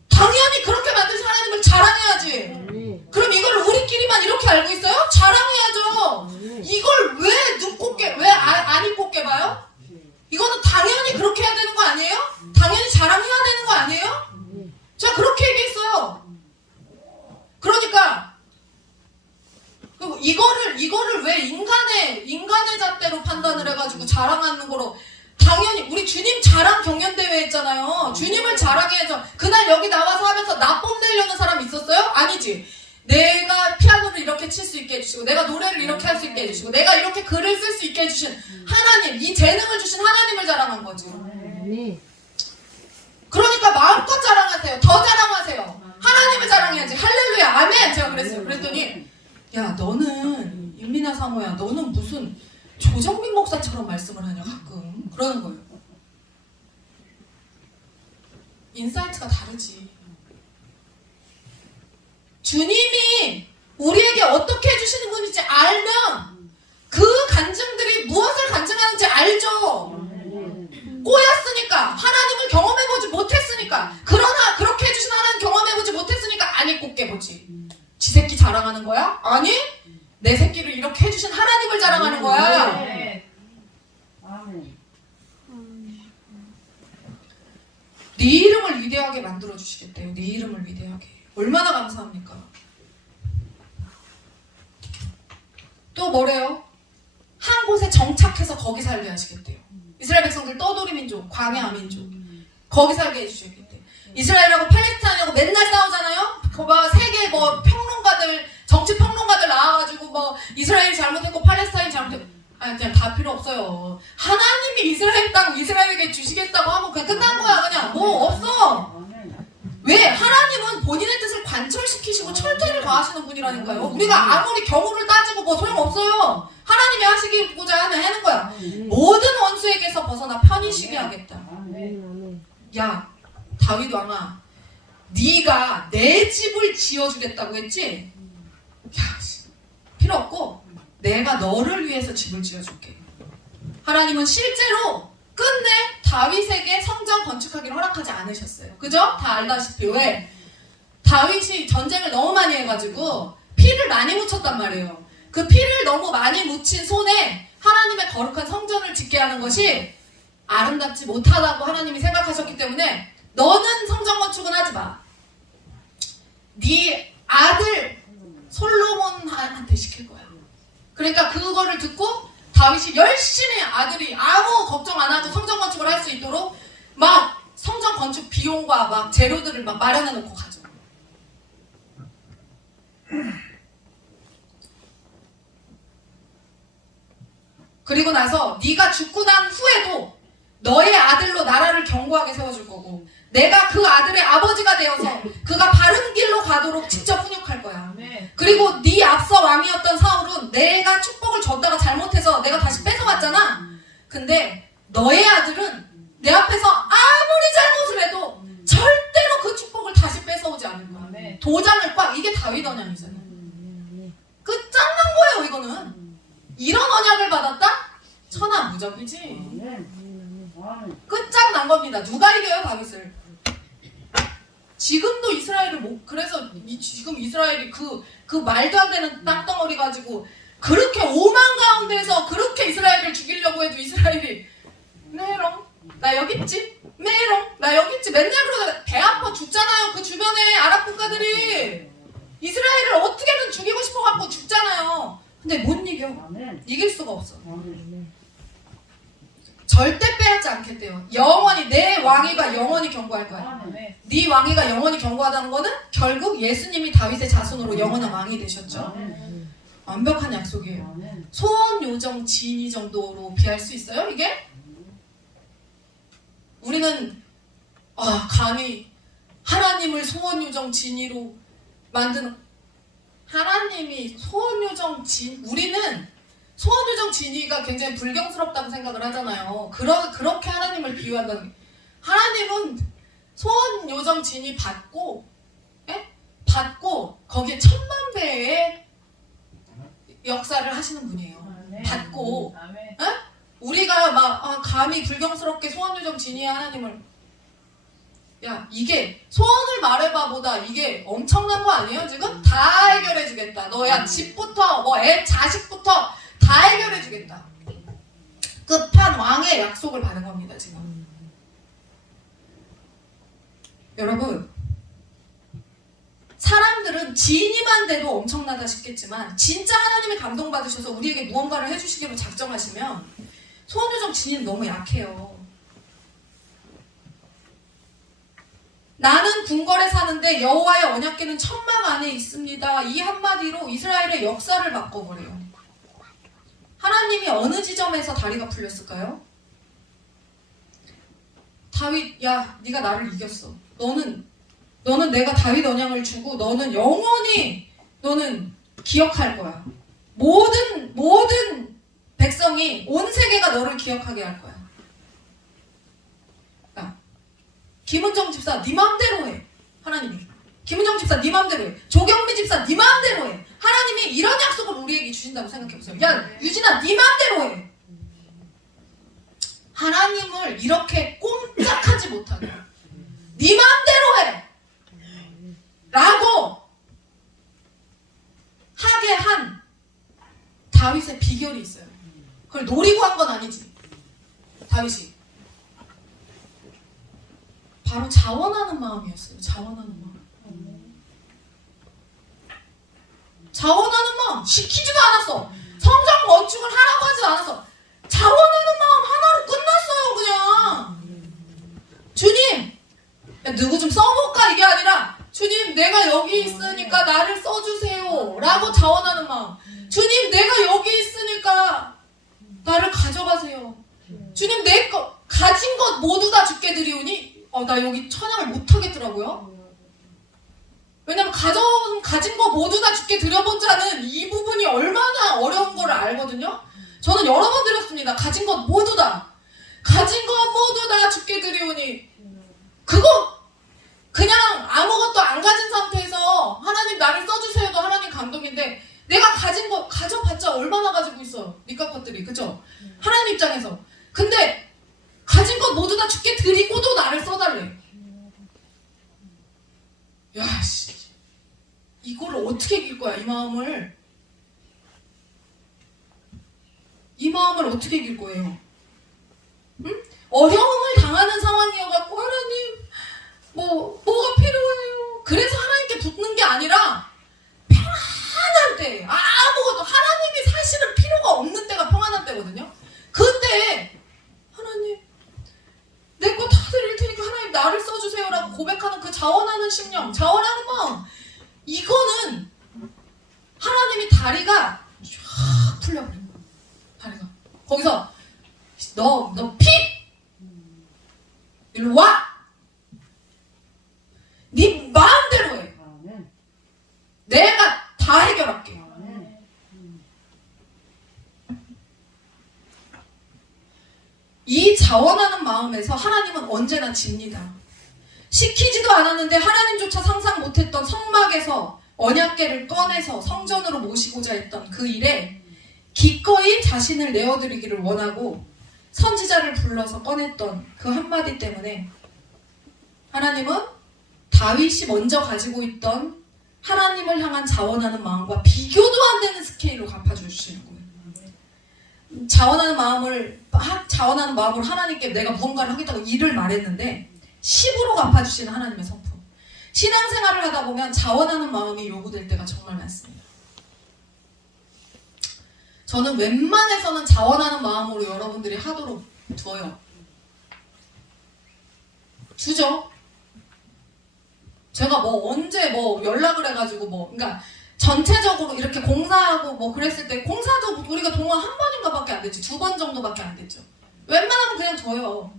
당연히 그렇게 만드신 하나님을 자랑해야지. 그럼 이걸 우리끼리만 이렇게 알고 있어요? 자랑해야죠. 이걸 왜 눈곱게 왜 안 입곱게 봐요? 이거는 당연히 그렇게 해야 되는 거 아니에요? 당연히 자랑해야 되는 거 아니에요? 제가 그렇게 얘기했어요. 그러니까 이거를 왜 인간의 잣대로 판단을 해가지고 자랑하는 거로 당연히 우리 주님 자랑 경연대회 했잖아요. 주님을 자랑해야죠. 그날 여기 나와서 하면서 나 뽐내려는 사람 있었어요? 아니지. 내가 피아노를 이렇게 칠 수 있게 해주시고 내가 노래를 이렇게 할 수 있게 해주시고 내가 이렇게 글을 쓸 수 있게 해주신 하나님, 이 재능을 주신 하나님을 자랑한 거지. 그러니까 마음껏 자랑하세요. 더 자랑하세요. 하나님을 자랑해야지. 할렐루야 아멘. 제가 그랬어요. 그랬더니 야 너는 윤미나 사모야 너는 무슨 조정민 목사처럼 말씀을 하냐 가끔 그러는 거예요. 인사이트가 다르지. 주님이 우리에게 어떻게 해주시는 분인지 알면 그 간증들이 무엇을 간증하는지 알죠. 꼬였으니까 하나님을 경험해보지 못했으니까 그러나 그렇게 해주신 하나님 경험해보지 못했으니까 안 입고 깨보지. 지 새끼 자랑하는 거야? 아니 내 새끼를 이렇게 해주신 하나님을 자랑하는 거야. 네 이름을 위대하게 만들어주시겠대요. 네 이름을 위대하게. 얼마나 감사합니까? 또 뭐래요? 한 곳에 정착해서 거기 살게 하시겠대요. 이스라엘 백성들 떠돌이 민족, 광야 민족 거기 살게 해주시겠대요. 이스라엘하고 팔레스타인하고 맨날 싸우잖아요. 세계 평론가들, 정치 평론가들 나와가지고 이스라엘이 잘못했고 팔레스타인이 잘못했고 아니 그냥 다 필요 없어요. 하나님이 이스라엘 땅 이스라엘에게 주시겠다고 하고 그냥 끝난 거야. 그냥 뭐 없어. 왜? 하나님은 본인의 뜻을 관철시키시고 철퇴를 가하시는 분이라니까요. 우리가 아무리 경우를 따지고 뭐 소용없어요. 하나님이 하시고자 하는 거야. 모든 원수에게서 벗어나 편히 쉬게 하겠다. 야 다윗 왕아, 네가 내 집을 지어주겠다고 했지? 야 필요 없고 내가 너를 위해서 집을 지어줄게. 하나님은 실제로 끝내 다윗에게 성전 건축하기를 허락하지 않으셨어요. 그죠? 다 알다시피. 왜? 다윗이 전쟁을 너무 많이 해가지고 피를 많이 묻혔단 말이에요. 그 피를 너무 많이 묻힌 손에 하나님의 거룩한 성전을 짓게 하는 것이 아름답지 못하다고 하나님이 생각하셨기 때문에 너는 성전 건축은 하지 마. 네 아들 솔로몬한테 시킬 거야. 그러니까 그거를 듣고 다윗이 열심히 아들이 아무 걱정 안 하고 성전 건축을 할 수 있도록 막 성전 건축 비용과 막 재료들을 막 마련해 놓고 가죠. 그리고 나서 네가 죽고 난 후에도 너의 아들로 나라를 견고하게 세워줄 거고 내가 그 아들의 아버지가 되어서 그가 바른 길로 가도록 직접 훈육할 거야. 그리고 네 앞서 왕이었던 사울은 내가 축복을 줬다가 잘못해서 내가 다시 뺏어왔잖아. 근데 너의 아들은 내 앞에서 아무리 잘못을 해도 절대로 그 축복을 다시 뺏어오지 않을 거야. 도장을 꽉. 이게 다윗 언약이잖아. 끝장난 거예요. 이거는 이런 언약을 받았다? 천하무적이지. 끝장난 겁니다. 누가 이겨요 다윗을? 지금도 이스라엘을 못. 그래서 지금 이스라엘이 그 말도 안 되는 땅덩어리 가지고 그렇게 오만 가운데서 그렇게 이스라엘을 죽이려고 해도 이스라엘이 메롱 나 여기 있지, 메롱 나 여기 있지, 맨날 그러다 배 아파 죽잖아요. 그 주변에 아랍 국가들이 이스라엘을 어떻게든 죽이고 싶어갖고 죽잖아요. 근데 못 이겨. 이길 수가 없어. 절대 빼앗지 않겠대요. 영원히 내 왕위가 영원히 견고할 거야. 네 왕위가 영원히 견고하다는 거는 결국 예수님이 다윗의 자손으로 영원한 왕이 되셨죠. 완벽한 약속이에요. 소원 요정 진위 정도로 비할 수 있어요 이게? 우리는 감히 하나님을 소원 요정 진위로 만드는, 하나님이 소원 요정 우리는 소원 요정 진위가 굉장히 불경스럽다고 생각을 하잖아요. 그렇게 하나님을 비유한다는 게, 하나님은 소원 요정 진위 받고 거기에 1000만 배의 역사를 하시는 분이에요. 받고 우리가 막 감히 불경스럽게 소원 요정 진위의 하나님을, 야 이게 소원을 말해봐 보다 이게 엄청난 거 아니에요? 지금 다 해결해 주겠다. 너야 집부터 뭐 애 자식부터 다 해결해 주겠다. 끝판왕의 약속을 받은 겁니다 지금. 여러분, 사람들은 진위만 돼도 엄청나다 싶겠지만 진짜 하나님이 감동받으셔서 우리에게 무언가를 해주시기로 작정하시면 소원요정 진위는 너무 약해요. 나는 궁궐에 사는데 여호와의 언약궤는 천막 안에 있습니다. 이 한마디로 이스라엘의 역사를 바꿔버려요. 하나님이 어느 지점에서 다리가 풀렸을까요? 다윗, 야 네가 나를 이겼어. 너는 내가 다윗 언약을 주고 너는 영원히 너는 기억할 거야. 모든 백성이 온 세계가 너를 기억하게 할 거야. 야, 김은정 집사 네 맘대로 해. 하나님이 김은정 집사 네 맘대로 해. 조경미 집사 네 맘대로 해. 하나님이 이런 약속을 우리에게 주신다고 생각해보세요. 야 유진아 네 맘대로 해. 하나님을 이렇게 꼼짝하지 못하게 네 맘대로 해 라고 하게 한 다윗의 비결이 있어요. 그걸 노리고 한 건 아니지. 다윗이 바로 자원하는 마음이었어요. 자원하는 마음. 자원하는 마음. 시키지도 않았어. 성전 건축을 하라고 하지 않았어. 자원하는 마음 하나로 끝났어요. 그냥 주님 야, 누구 좀 써볼까 이게 아니라 주님 내가 여기 있으니까 나를 써주세요 라고 자원하는 마음. 주님 내가 여기 있으니까 나를 가져가세요. 주님 내 것 가진 것 모두 다 주께 드리오니 나 여기 찬양을 못 하겠더라고요. 왜냐면 가진 거 모두 다 주께 드려본 자는 이 부분이 얼마나 어려운 걸 알거든요. 저는 여러 번 드렸습니다. 가진 것 모두 다 주께 드리오니 그거 그냥 아무것도 안 가진 상태에서 하나님 나를 써주세요도 하나님 감동인데 내가 가진 거 가져봤자 얼마나 가지고 있어 니값 것들이 그죠? 하나님 입장에서 근데 가진 것 모두 다 주께 드리고도 나를 써달래. 야씨 이거를 어떻게 이길 거야 이 마음을 어떻게 이길 거예요? 응? 어려움을 당하는 상황이어갖고 하나님 뭐가 필요해요. 그래서 하나님께 붙는 게 아니라 평안한 때 아무것도 하나님이 사실은 필요가 없는 때가 평안한 때거든요. 그때 하나님 내 거 다 드릴 테니까 하나님 나를 써주세요라고 고백하는 그 자원하는 심령 자원하는 마음 이거는 하나님이 다리가 쫙 풀려버려요. 다리가 거기서 너 핏! 일로 와! 네 마음대로 해. 내가 다 해결할게. 이 자원하는 마음에서 하나님은 언제나 집니다. 시키지도 않았는데 하나님조차 상상 못했던 성막에서 언약궤를 꺼내서 성전으로 모시고자 했던 그 일에 기꺼이 자신을 내어드리기를 원하고 선지자를 불러서 꺼냈던 그 한마디 때문에 하나님은 다윗이 먼저 가지고 있던 하나님을 향한 자원하는 마음과 비교도 안 되는 스케일로 갚아주시는 거예요. 자원하는 마음으로 하나님께 내가 무언가를 하겠다고 일을 말했는데 10으로 갚아주시는 하나님의 성품. 신앙생활을 하다 보면 자원하는 마음이 요구될 때가 정말 많습니다. 저는 웬만해서는 자원하는 마음으로 여러분들이 하도록 둬요. 주죠. 제가 언제 연락을 해가지고 그러니까 전체적으로 이렇게 공사하고 그랬을 때 공사도 우리가 동안 한 번인가밖에 안 됐지 2번 정도밖에 안 됐죠. 웬만하면 그냥 줘요.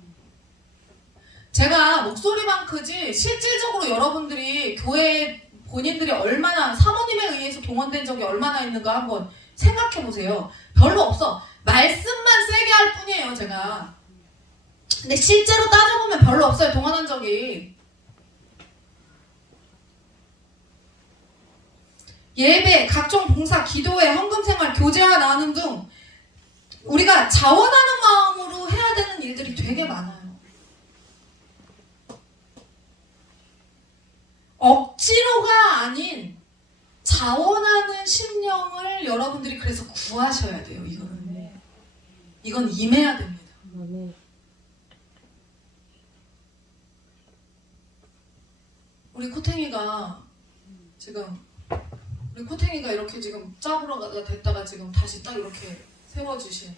제가 목소리만 크지 실질적으로 여러분들이 교회에 본인들이 얼마나 사모님에 의해서 동원된 적이 얼마나 있는가 한번 생각해보세요. 별로 없어. 말씀만 세게 할 뿐이에요 제가. 근데 실제로 따져보면 별로 없어요 동원한 적이. 예배, 각종 봉사, 기도회, 헌금생활, 교제와 나눔 등 우리가 자원하는 마음으로 해야 되는 일들이 되게 많아요. 억지로가 아닌 자원하는 심령을 여러분들이 그래서 구하셔야 돼요. 이건 임해야 됩니다. 우리 코탱이가 이렇게 지금 짜부러가 됐다가 지금 다시 딱 이렇게 세워주신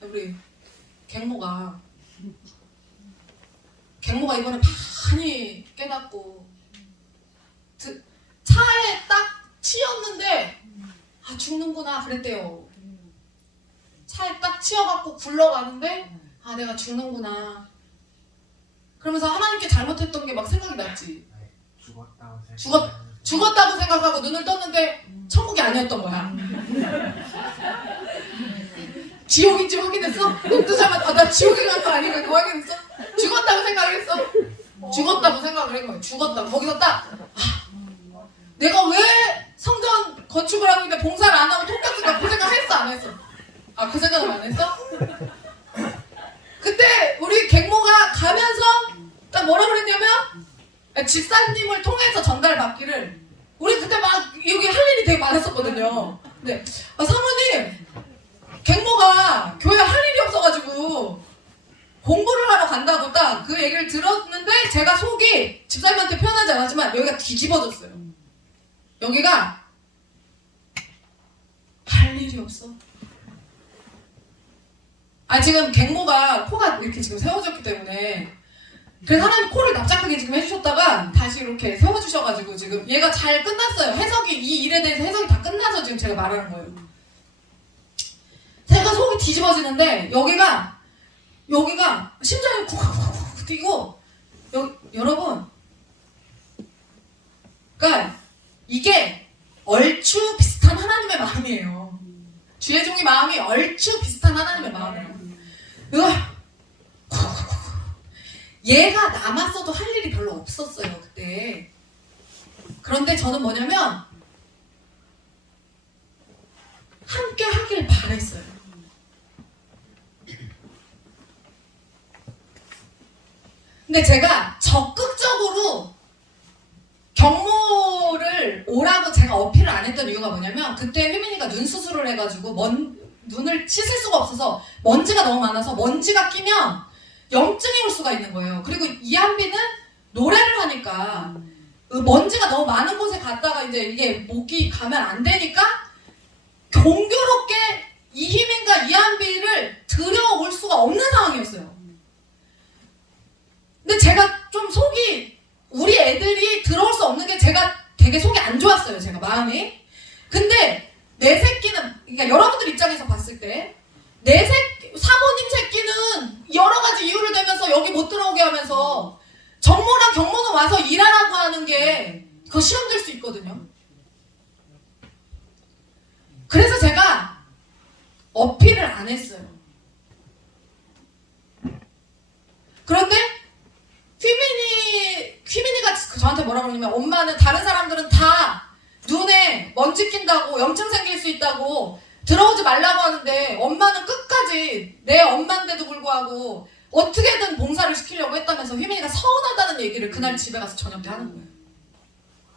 우리 갱모가 이번에 많이 깨닫고 차에 딱 치였는데 죽는구나 그랬대요. 차에 딱 치여갖고 굴러가는데 내가 죽는구나 그러면서 하나님께 잘못했던 게 막 생각이 났지. 죽었다고 생각하고 눈을 떴는데 천국이 아니었던 거야. 지옥인지 확인했어? 눈 뜨자마자 나 지옥에 간 거 아니고 그거 확인했어? 죽었다고 생각했어? 죽었다고 생각을 한 거야. 죽었다고. 거기서 딱 내가 왜 성전 건축을 하고 있는데 봉사를 안 하고 통닭을 그 생각 했어? 안 했어? 그 생각을 안 했어? 그때 우리 갱모가 가면서 딱 뭐라 그랬냐면 집사님을 통해서 전달받기를 우리 그때 막 여기 할 일이 되게 많았었거든요. 근데 사모님 갱모가 교회 할 일이 없어가지고 공부를 하러 간다고 딱 그 얘기를 들었는데 제가 속이 집사님한테 표현하지 않았지만 여기가 뒤집어졌어요. 여기가 할 일이 없어. 지금 갱모가 코가 이렇게 지금 세워졌기 때문에 그래서 하나님 코를 납작하게 지금 해주셨다가 다시 이렇게 세워주셔가지고 지금 얘가 잘 끝났어요. 이 일에 대해서 해석이 다 끝나서 지금 제가 말하는 거예요. 제가 제가 속이 뒤집어지는데 여기가 심장이 쿡쿡쿡 뛰고 여러분, 그러니까 이게 얼추 비슷한 하나님의 마음이에요. 주의 종의 마음이 얼추 비슷한 하나님의 마음이에요. 이거 얘가 남았어도 할 일이 별로 없었어요 그때. 그런데 저는 뭐냐면 함께 하길 바랬어요. 근데 제가 적극적으로 경모를 오라고 제가 어필을 안 했던 이유가 뭐냐면 그때 휘민이가 눈 수술을 해가지고 눈을 씻을 수가 없어서 먼지가 너무 많아서 먼지가 끼면 염증이 올 수가 있는 거예요. 그리고 이한비는 노래를 하니까 먼지가 너무 많은 곳에 갔다가 이제 이게 목이 가면 안 되니까 공교롭게 이희민과 이한비를 들여올 수가 없는 상황이었어요. 근데 제가 좀 속이, 우리 애들이 들어올 수 없는 게 제가 되게 속이 안 좋았어요. 제가 마음이. 근데 내 새끼는, 그러니까 여러분들 입장에서 봤을 때 내 새끼, 사모님 새끼는 여러 가지 이유를 대면서 여기 못 들어오게 하면서 정모랑 경모는 와서 일하라고 하는 게 그거 시험 들 수 있거든요. 그래서 제가 어필을 안 했어요. 그런데 휘민이가 저한테 뭐라 그러냐면 엄마는 다른 사람들은 다 눈에 먼지 낀다고 염증 생길 수 있다고 들어오지 말라고 하는데 엄마는 끝까지 내 엄마인데도 불구하고 어떻게든 봉사를 시키려고 했다면서 휘민이가 서운하다는 얘기를 그날 집에 가서 저녁 때 하는 거예요.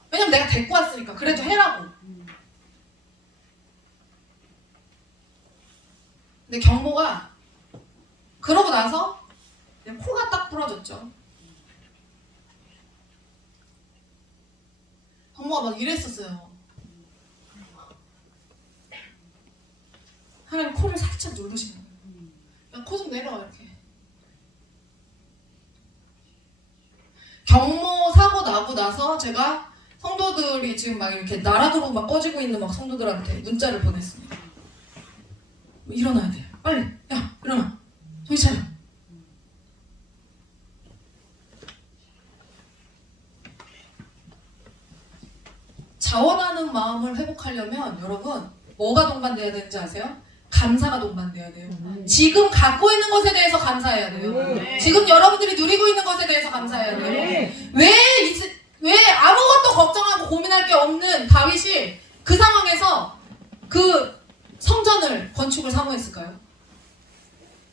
왜냐면 내가 데리고 왔으니까 그래도 해라고. 근데 경모가 그러고 나서 그냥 코가 딱 부러졌죠. 경모가 막 이랬었어요. 하나님 코를 살짝 누르시는 거예요. 코 좀 내려와 이렇게. 경모 사고 나고 나서 제가 성도들이 지금 막 이렇게 나라도로 막 꺼지고 있는 막 성도들한테 문자를 보냈습니다. 일어나야 돼. 빨리. 야, 일어나. 정신 차려. 자원하는 마음을 회복하려면 여러분 뭐가 동반돼야 되는지 아세요? 감사가 동반돼야 돼요. 지금 갖고 있는 것에 대해서 감사해야 돼요. 지금 여러분들이 누리고 있는 것에 대해서 감사해야 돼요. 왜 아무것도 걱정하고 고민할 게 없는 다윗이 그 상황에서 그 성전을 건축을 사모했을까요?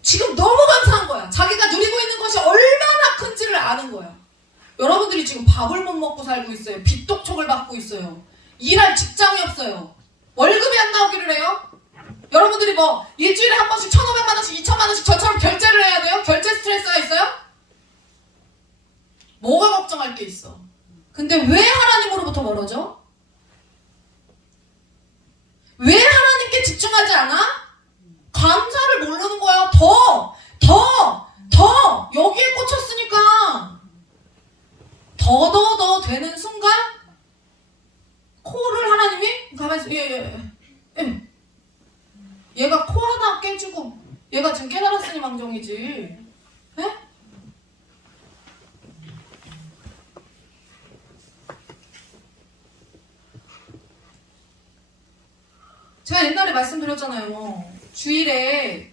지금 너무 감사한 거야. 자기가 누리고 있는 것이 얼마나 큰지를 아는 거야. 여러분들이 지금 밥을 못 먹고 살고 있어요. 빚독촉을 받고 있어요. 일할 직장이 없어요. 월급이 안 나오기를 해요. 여러분들이 뭐 일주일에 한 번씩 1,500만 원씩 2,000만 원씩 저처럼 결제를 해야 돼요? 결제 스트레스가 있어요? 뭐가 걱정할 게 있어? 근데 왜 하나님으로부터 멀어져? 왜 하나님께 집중하지 않아? 감사를 모르는 거야. 더 여기에 꽂혔으니까 더 되는 순간 코를 하나님이 가만있어. 얘가 코 하나 깨지고 얘가 지금 깨달았으니 망정이지. 에? 제가 옛날에 말씀드렸잖아요. 주일에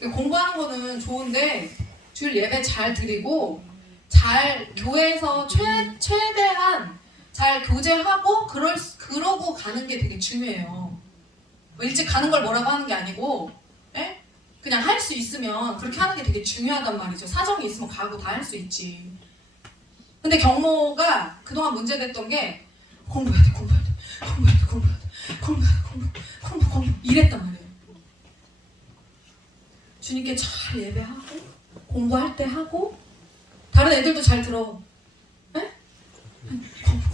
공부하는 거는 좋은데 주일 예배 잘 드리고 잘 교회에서 최대한 잘 교제하고 그러고 가는 게 되게 중요해요. 뭐 일찍 가는 걸 뭐라고 하는 게 아니고 그냥 할 수 있으면 그렇게 하는 게 되게 중요하단 말이죠. 사정이 있으면 가고 다 할 수 있지. 근데 경모가 그동안 문제됐던 게 공부 이랬단 말이에요. 주님께 잘 예배하고 공부할 때 하고 다른 애들도 잘 들어. 에? 공부.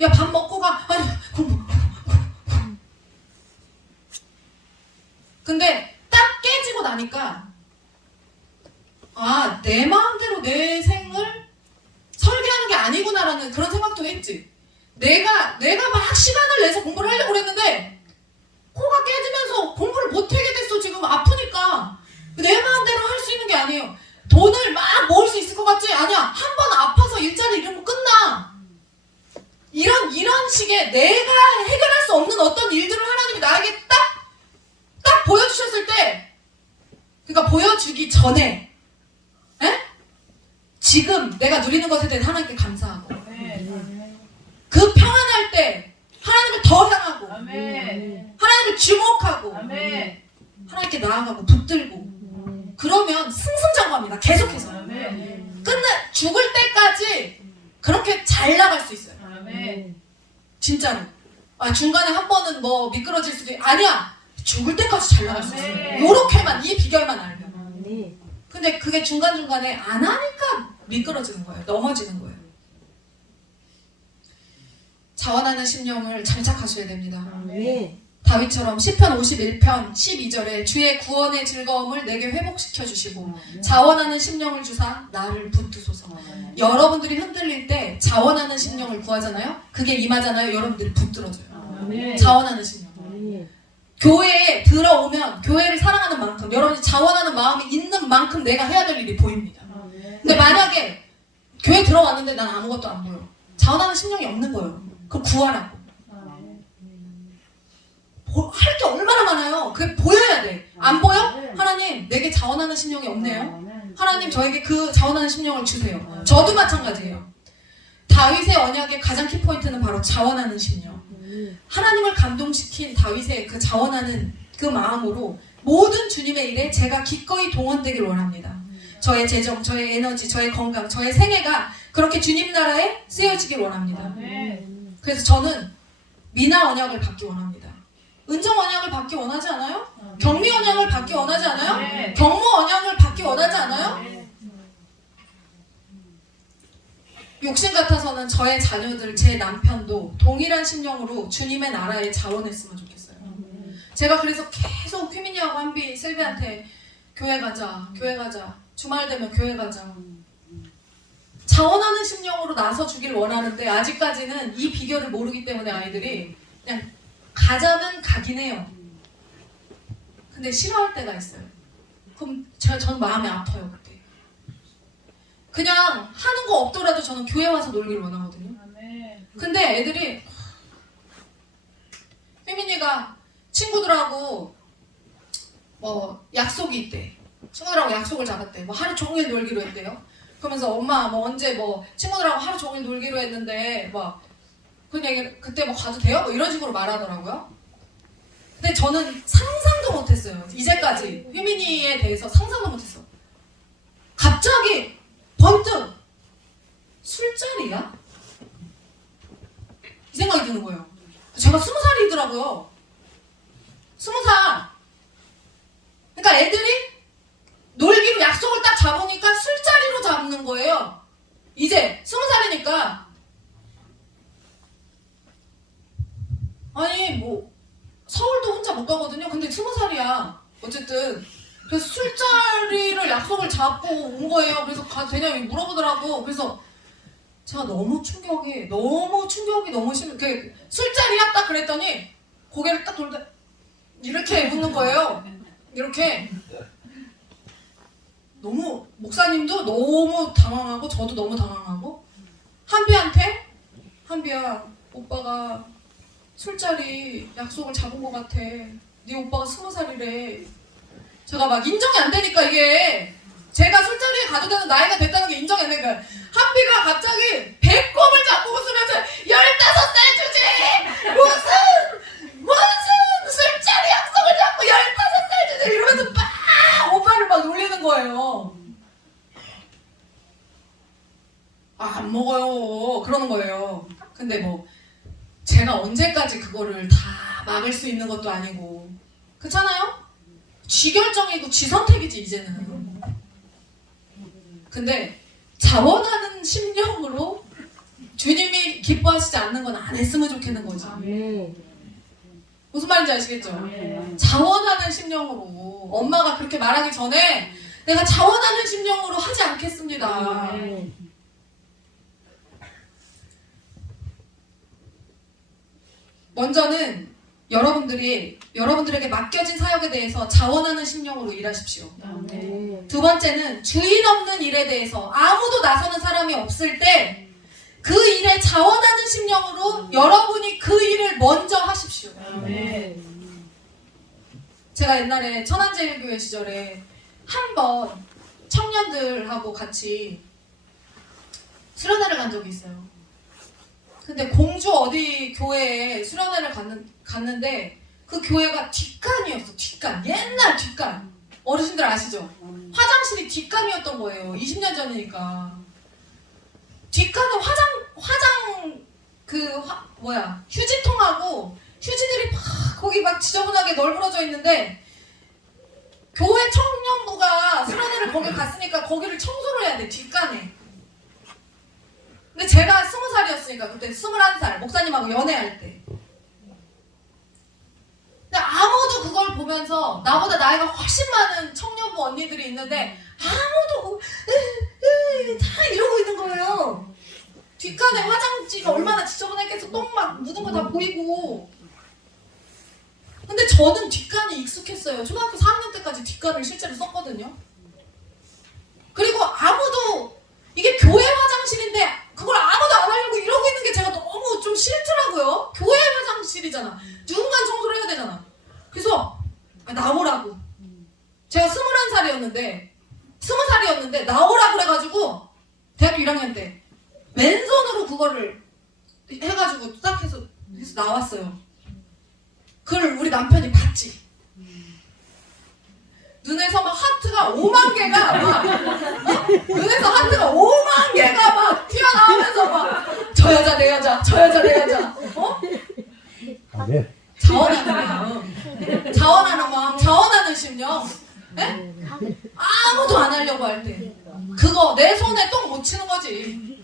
야, 밥 먹고 가. 아니, 공부. 근데 딱 깨지고 나니까 내 마음대로 내 생을 설계하는 게 아니구나라는 그런 생각도 했지. 내가 막 시간을 내서 공부를 하려고 그랬는데 코가 깨지면서 공부를 못하게 됐어. 지금 아프니까. 내 마음대로 할 수 있는 게 아니에요. 돈을 막 모을 수 있을 것 같지? 아니야. 한 번 아파서 일자리 잃으면 끝나. 이런 식의 내가 해결할 수 없는 어떤 일들을 하나님이 나에게 딱 보여주셨을 때, 그러니까 보여주기 전에, 에? 지금 내가 누리는 것에 대해 하나님께 감사하고, 아멘. 그 평안할 때 하나님을 더 향하고, 아멘. 하나님을 주목하고, 아멘. 하나님께 나아가고 붙들고, 그러면 승승장구합니다. 계속해서. 아멘. 죽을 때까지 그렇게 잘 나갈 수 있어요. 아멘. 진짜로. 중간에 한 번은 뭐 미끄러질 수도 아니야. 죽을 때까지 잘 나갈 수 있어요. 아멘. 요렇게만, 이 비결만 알면. 근데 그게 중간중간에 안 하니까 미끄러지는 거예요. 넘어지는 거예요. 자원하는 심령을 장착하셔야 됩니다. 다윗처럼 시편 51편 12절에 주의 구원의 즐거움을 내게 회복시켜 주시고 자원하는 심령을 주사 나를 붙드소서. 여러분들이 흔들릴 때 자원하는 심령을 구하잖아요. 그게 임하잖아요. 여러분들이 붙들어져요. 아멘. 자원하는 심령. 교회에 들어오면 교회를 사랑하는 만큼, 여러분이 자원하는 마음이 있는 만큼 내가 해야 될 일이 보입니다. 근데 만약에 교회 들어왔는데 난 아무것도 안 보여. 자원하는 심령이 없는 거예요. 그럼 구하라고. 할 게 얼마나 많아요. 그게 보여야 돼. 안 보여? 하나님, 내게 자원하는 심령이 없네요. 하나님, 저에게 그 자원하는 심령을 주세요. 저도 마찬가지예요. 다윗의 언약의 가장 키포인트는 바로 자원하는 심령. 하나님을 감동시킨 다윗의 그 자원하는 그 마음으로 모든 주님의 일에 제가 기꺼이 동원되길 원합니다. 저의 재정, 저의 에너지, 저의 건강, 저의 생애가 그렇게 주님 나라에 쓰여지길 원합니다. 그래서 저는 미나 언약을 받기 원합니다. 은정 언약을 받기 원하지 않아요? 경미 언약을 받기 원하지 않아요? 경모 언약을 받기 원하지 않아요? 욕심 같아서는 저의 자녀들, 제 남편도 동일한 심령으로 주님의 나라에 자원했으면 좋겠어요. 제가 그래서 계속 휘민이하고 한비, 슬비한테 교회 가자, 교회 가자, 주말 되면 교회 가자. 자원하는 심령으로 나서주길 원하는데 아직까지는 이 비결을 모르기 때문에 아이들이 그냥 가자면 가긴 해요. 근데 싫어할 때가 있어요. 그럼 전 마음이 아파요 그때. 그냥 하는 거 없더라도 저는 교회 와서 놀기를 원하거든요. 근데 애들이 휘민이가 친구들하고 뭐 약속이 있대. 친구들하고 약속을 잡았대. 뭐 하루 종일 놀기로 했대요. 그러면서 엄마 뭐 언제 뭐 친구들하고 하루 종일 놀기로 했는데 뭐 그냥 그때 뭐 가도 돼요? 뭐 이런 식으로 말하더라고요. 근데 저는 상상도 못했어요. 이제까지 휘민이에 대해서 상상도 못했어. 갑자기 번뜩 술자리야? 이 생각이 드는 거예요. 제가 20살이더라고요. 20살. 그러니까 애들이 놀기로 약속을 딱 잡으니까 술자리로 잡는 거예요. 이제 20살이니까. 아니 뭐 서울도 혼자 못 가거든요. 근데 20살이야. 어쨌든 그래서 술자리를 약속을 잡고 온 거예요. 그래서 가도 되냐 물어보더라고. 그래서 제가 너무 충격이 너무 심해. 술자리야 딱 그랬더니 고개를 딱 돌다 이렇게 묻는 거예요. 이렇게. 너무 목사님도 너무 당황하고 저도 너무 당황하고 한비한테 한비야 오빠가 술자리 약속을 잡은 것 같아. 네 오빠가 20살이래. 제가 막 인정이 안 되니까 이게 제가 술자리에 가도 되는 나이가 됐다는 게 인정이 안 되니까 한비가 갑자기 배꼽을 잡고 웃으면서 15살 주지! 무슨 술자리 약속을 잡고 15살 주지! 이러면서 막 오빠를 막 놀리는 거예요. 안 먹어요. 그러는 거예요. 근데 뭐 제가 언제까지 그거를 다 막을 수 있는 것도 아니고 그렇잖아요? 쥐 결정이고 쥐 선택이지 이제는. 근데 자원하는 심령으로 주님이 기뻐하시지 않는 건 안 했으면 좋겠는 거지. 무슨 말인지 아시겠죠? 자원하는 심령으로 엄마가 그렇게 말하기 전에 내가 자원하는 심령으로 하지 않겠습니다. 먼저는 여러분들에게 맡겨진 사역에 대해서 자원하는 심령으로 일하십시오. 아멘. 두 번째는 주인 없는 일에 대해서 아무도 나서는 사람이 없을 때 그 일에 자원하는 심령으로 여러분이 그 일을 먼저 하십시오. 아멘. 제가 옛날에 천안제일교회 시절에 한 번 청년들하고 같이 수련회를 간 적이 있어요. 근데 공주 어디 교회에 수련회를 갔는데 그 교회가 뒷간이었어. 뒷간. 옛날 뒷간. 어르신들 아시죠? 화장실이 뒷간이었던 거예요. 20년 전이니까. 뒷간은 휴지통하고 휴지들이 막 거기 막 지저분하게 널브러져 있는데 교회 청년부가 수련회를 거기 갔으니까 거기를 청소를 해야 돼. 뒷간에. 근데 제가 20살이었으니까 그때 21살 목사님하고 연애할 때. 근데 아무도 그걸 보면서 나보다 나이가 훨씬 많은 청년부 언니들이 있는데 아무도 다 이러고 있는 거예요. 뒷간에 화장지가 얼마나 지저분했겠어. 똥 막 묻은 거 다 보이고. 근데 저는 뒷간이 익숙했어요. 초등학교 4학년 때까지 뒷간을 실제로 썼거든요. 그리고 아무도 이게 교회 화장실인데 그걸 아무도 안 하려고 이러고 있는 게 제가 너무 좀 싫더라고요. 교회 화장실이잖아. 누군가 청소를 해야 되잖아. 그래서 나오라고. 제가 20살이었는데 나오라고 그래가지고 대학교 1학년 때 맨손으로 그거를 해가지고 딱 해서 나왔어요. 그걸 우리 남편이 봤지. 눈에서 막 하트가 5만 개가 막 눈에서 하트가 5만 개가 막 튀어나오면서 막 저 여자 내 여자 저 여자 내 여자 어? 네. 자원하는 마음 자원하는 마음 자원하는 심령 에? 아무도 안 하려고 할 때 그거 내 손에 똥 못 치는 거지.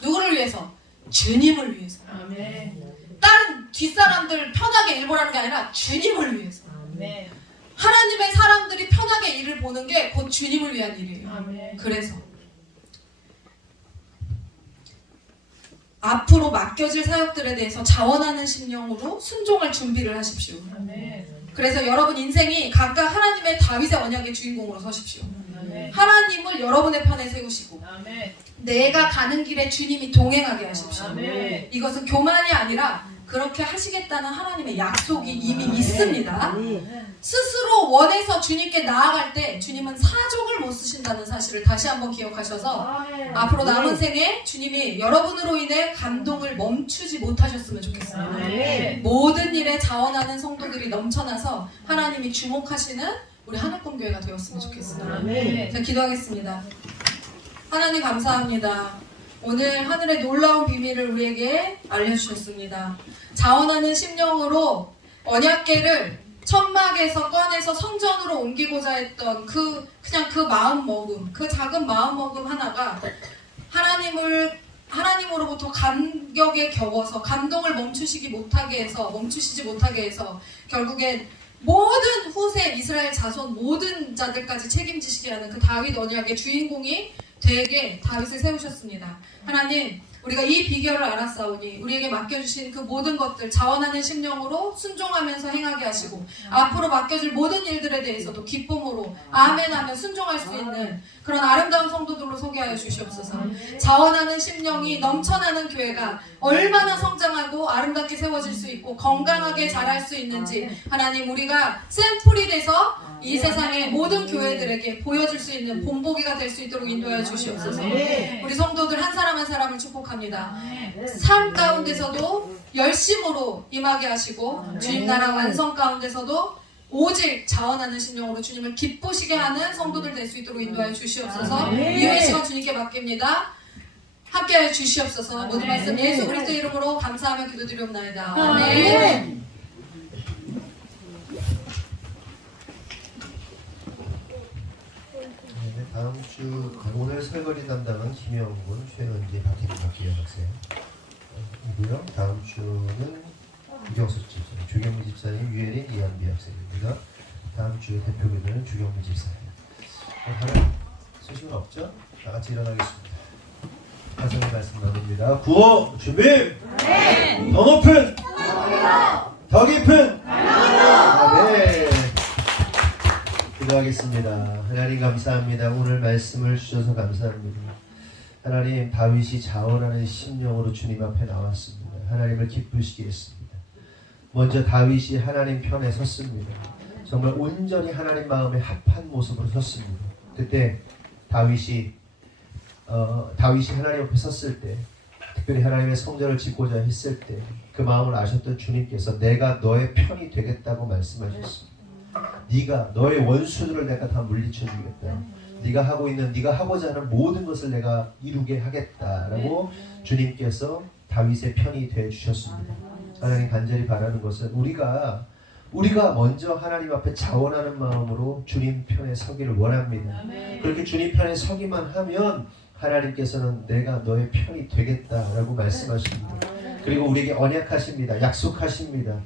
누구를 위해서? 주님을 위해서. 아멘. 다른 뒷사람들 편하게 일 보라는 게 아니라 주님을 위해서. 아멘. 하나님의 사람들이 편하게 일을 보는 게 곧 주님을 위한 일이에요. 아멘. 그래서 앞으로 맡겨질 사역들에 대해서 자원하는 심령으로 순종할 준비를 하십시오. 아멘. 그래서 여러분 인생이 각각 하나님의 다윗의 언약의 주인공으로 서십시오. 아멘. 하나님을 여러분의 편에 세우시고 아멘. 내가 가는 길에 주님이 동행하게 하십시오. 아멘. 이것은 교만이 아니라 그렇게 하시겠다는 하나님의 약속이 이미 있습니다. 스스로 원해서 주님께 나아갈 때 주님은 사족을 못 쓰신다는 사실을 다시 한번 기억하셔서 앞으로 남은 생에 주님이 여러분으로 인해 감동을 멈추지 못하셨으면 좋겠습니다. 아멘. 모든 일에 자원하는 성도들이 넘쳐나서 하나님이 주목하시는 우리 하늘꿈교회가 되었으면 좋겠습니다. 아멘. 자, 기도하겠습니다. 하나님 감사합니다. 오늘 하늘의 놀라운 비밀을 우리에게 알려주셨습니다. 자원하는 심령으로 언약궤를 천막에서 꺼내서 성전으로 옮기고자 했던 그냥 그 마음먹음, 그 작은 마음먹음 하나가 하나님으로부터 감격에 겨워서 감동을 멈추시지 못하게 해서 결국엔 모든 후세 이스라엘 자손 모든 자들까지 책임지시게 하는 그 다윗 언약의 주인공이 되게 다윗을 세우셨습니다. 하나님, 우리가 이 비결을 알았사오니 우리에게 맡겨주신 그 모든 것들 자원하는 심령으로 순종하면서 행하게 하시고 앞으로 맡겨질 모든 일들에 대해서도 기쁨으로 아멘하며 순종할 수 있는 그런 아름다운 성도들로 소개하여 주시옵소서. 자원하는 심령이 넘쳐나는 교회가 얼마나 성장하고 아름답게 세워질 수 있고 건강하게 자랄 수 있는지 하나님, 우리가 샘플이 돼서 이 세상의 모든 교회들에게 보여줄 수 있는 본보기가 될 수 있도록 인도하여 주시옵소서. 우리 성도들 한 사람 한 사람을 축복합니다. 삶 가운데서도 열심으로 임하게 하시고 주님 나라 완성 가운데서도 오직 자원하는 심령으로 주님을 기쁘시게 하는 성도들 될 수 있도록 인도하여 주시옵소서. 이후의 시간 주님께 맡깁니다. 함께하여 주시옵소서. 모든 말씀 예수 그리스도 이름으로 감사하며 기도드리옵나이다. 아멘. 다음 주 오늘 설거지 담당은 김영군, 최은지, 박혜림 학생이고요. 다음 주는 이정숙 집사, 주경미 집사님, 유혜린, 이한비 학생입니다. 다음 주 대표교대는 주경미 집사님. 다른 소식은 없죠? 다 같이 일어나겠습니다. 하성의 말씀 나눕니다. 구호 준비. 더 높은. 더 더 깊은 아멘. 기도하겠습니다. 하나님 감사합니다. 오늘 말씀을 주셔서 감사합니다. 하나님, 다윗이 자원하는 심령으로 주님 앞에 나왔습니다. 하나님을 기쁘시게 했습니다. 먼저 다윗이 하나님 편에 섰습니다. 정말 온전히 하나님 마음에 합한 모습으로 섰습니다. 그때 다윗이 하나님 앞에 섰을 때, 특별히 하나님의 성전을 짓고자 했을 때 그 마음을 아셨던 주님께서 내가 너의 편이 되겠다고 말씀하셨습니다. 네가 너의 원수들을 내가 다 물리쳐 주겠다. 네가 하고자 하는 모든 것을 내가 이루게 하겠다라고 주님께서 다윗의 편이 되어 주셨습니다. 하나님, 간절히 바라는 것은 우리가 먼저 하나님 앞에 자원하는 마음으로 주님 편에 서기를 원합니다. 그렇게 주님 편에 서기만 하면 하나님께서는 내가 너의 편이 되겠다라고 말씀하십니다. 그리고 우리에게 언약하십니다. 약속하십니다.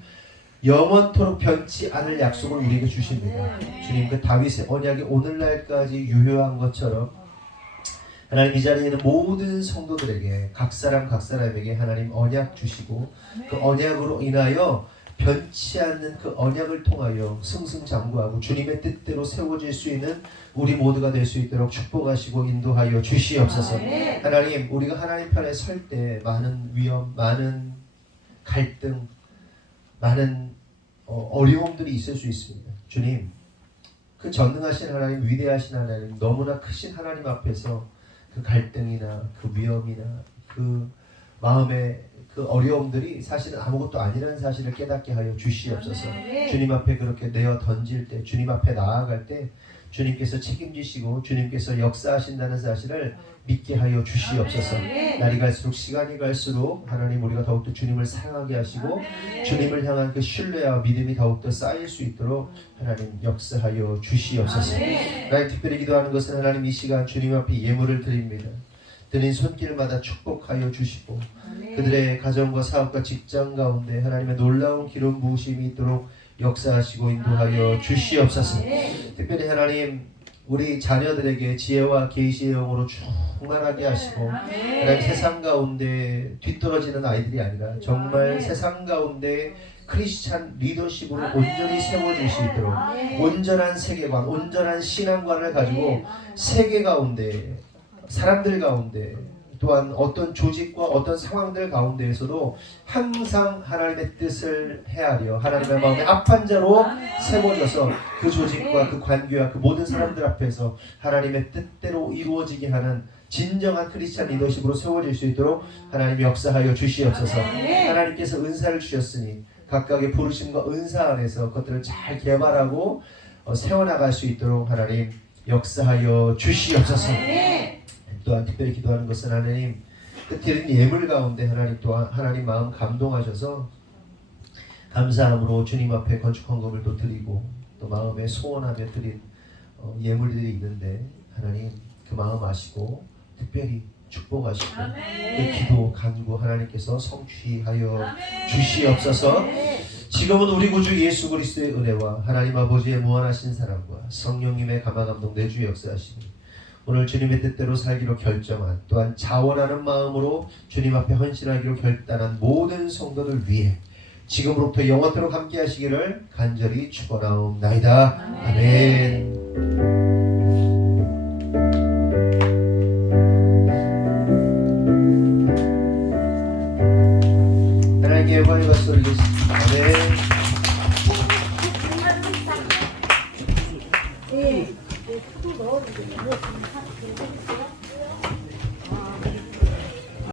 영원토록 변치 않을 약속을 우리에게 주십니다. 주님, 그 다윗의 언약이 오늘날까지 유효한 것처럼 하나님, 이 자리에 있는 모든 성도들에게 각 사람에게 하나님 언약 주시고 그 언약으로 인하여 변치 않는 그 언약을 통하여 승승장구하고 주님의 뜻대로 세워질 수 있는 우리 모두가 될 수 있도록 축복하시고 인도하여 주시옵소서. 하나님, 우리가 하나님 편에 설 때 많은 위험, 많은 갈등, 많은 어려움들이 있을 수 있습니다. 주님, 그 전능하신 하나님, 위대하신 하나님, 너무나 크신 하나님 앞에서 그 갈등이나 그 위험이나 그 마음의 그 어려움들이 사실은 아무것도 아니라는 사실을 깨닫게 하여 주시옵소서. 주님 앞에 그렇게 내어 던질 때, 주님 앞에 나아갈 때 주님께서 책임지시고 주님께서 역사하신다는 사실을 믿게 하여 주시옵소서. 날이 갈수록, 시간이 갈수록 하나님, 우리가 더욱더 주님을 사랑하게 하시고 주님을 향한 그 신뢰와 믿음이 더욱더 쌓일 수 있도록 하나님 역사하여 주시옵소서. 하나님, 특별히 기도하는 것은 하나님, 이 시간 주님 앞에 예물을 드립니다. 드린 손길마다 축복하여 주시고 그들의 가정과 사업과 직장 가운데 하나님의 놀라운 기름 부으심이 있도록 역사하시고 인도하여 주시옵소서. 특별히 하나님, 우리 자녀들에게 지혜와 계시의 영으로 충만하게 하시고 하나님, 세상 가운데 뒤떨어지는 아이들이 아니라 정말 세상 가운데 크리스찬 리더십으로 온전히 세워질 수 있도록 온전한 세계관, 온전한 신앙관을 가지고 세계 가운데, 사람들 가운데, 또한 어떤 조직과 어떤 상황들 가운데에서도 항상 하나님의 뜻을 헤아려 하나님의 마음에 합한 자로 세워져서 그 조직과 그 관계와 그 모든 사람들 앞에서 하나님의 뜻대로 이루어지게 하는 진정한 크리스찬 리더십으로 세워질 수 있도록 하나님 역사하여 주시옵소서. 하나님께서 은사를 주셨으니 각각의 부르심과 은사 안에서 그것들을 잘 개발하고 세워나갈 수 있도록 하나님 역사하여 주시옵소서. 또한 특별히 기도하는 것은 하나님, 그 드린 예물 가운데 하나님 또한 하나님 마음 감동하셔서 감사함으로 주님 앞에 건축 헌금을 또 드리고 또 마음에 소원하며 드린 예물들이 있는데 하나님, 그 마음 아시고 특별히 축복하시고 그 기도 간구 하나님께서 성취하여 주시옵소서. 지금은 우리 구주 예수 그리스도의 은혜와 하나님 아버지의 무한하신 사랑과 성령님의 감화감동 내주 역사하시니 오늘 주님의 뜻대로 살기로 결정한, 또한 자원하는 마음으로 주님 앞에 헌신하기로 결단한 모든 성도들 위해 지금으로부터 영원토록 함께 하시기를 간절히 축원하옵나이다. 아멘. 하나님께 영광의 박수 올리겠습니다. 아멘. 네. 또 넣어주세요.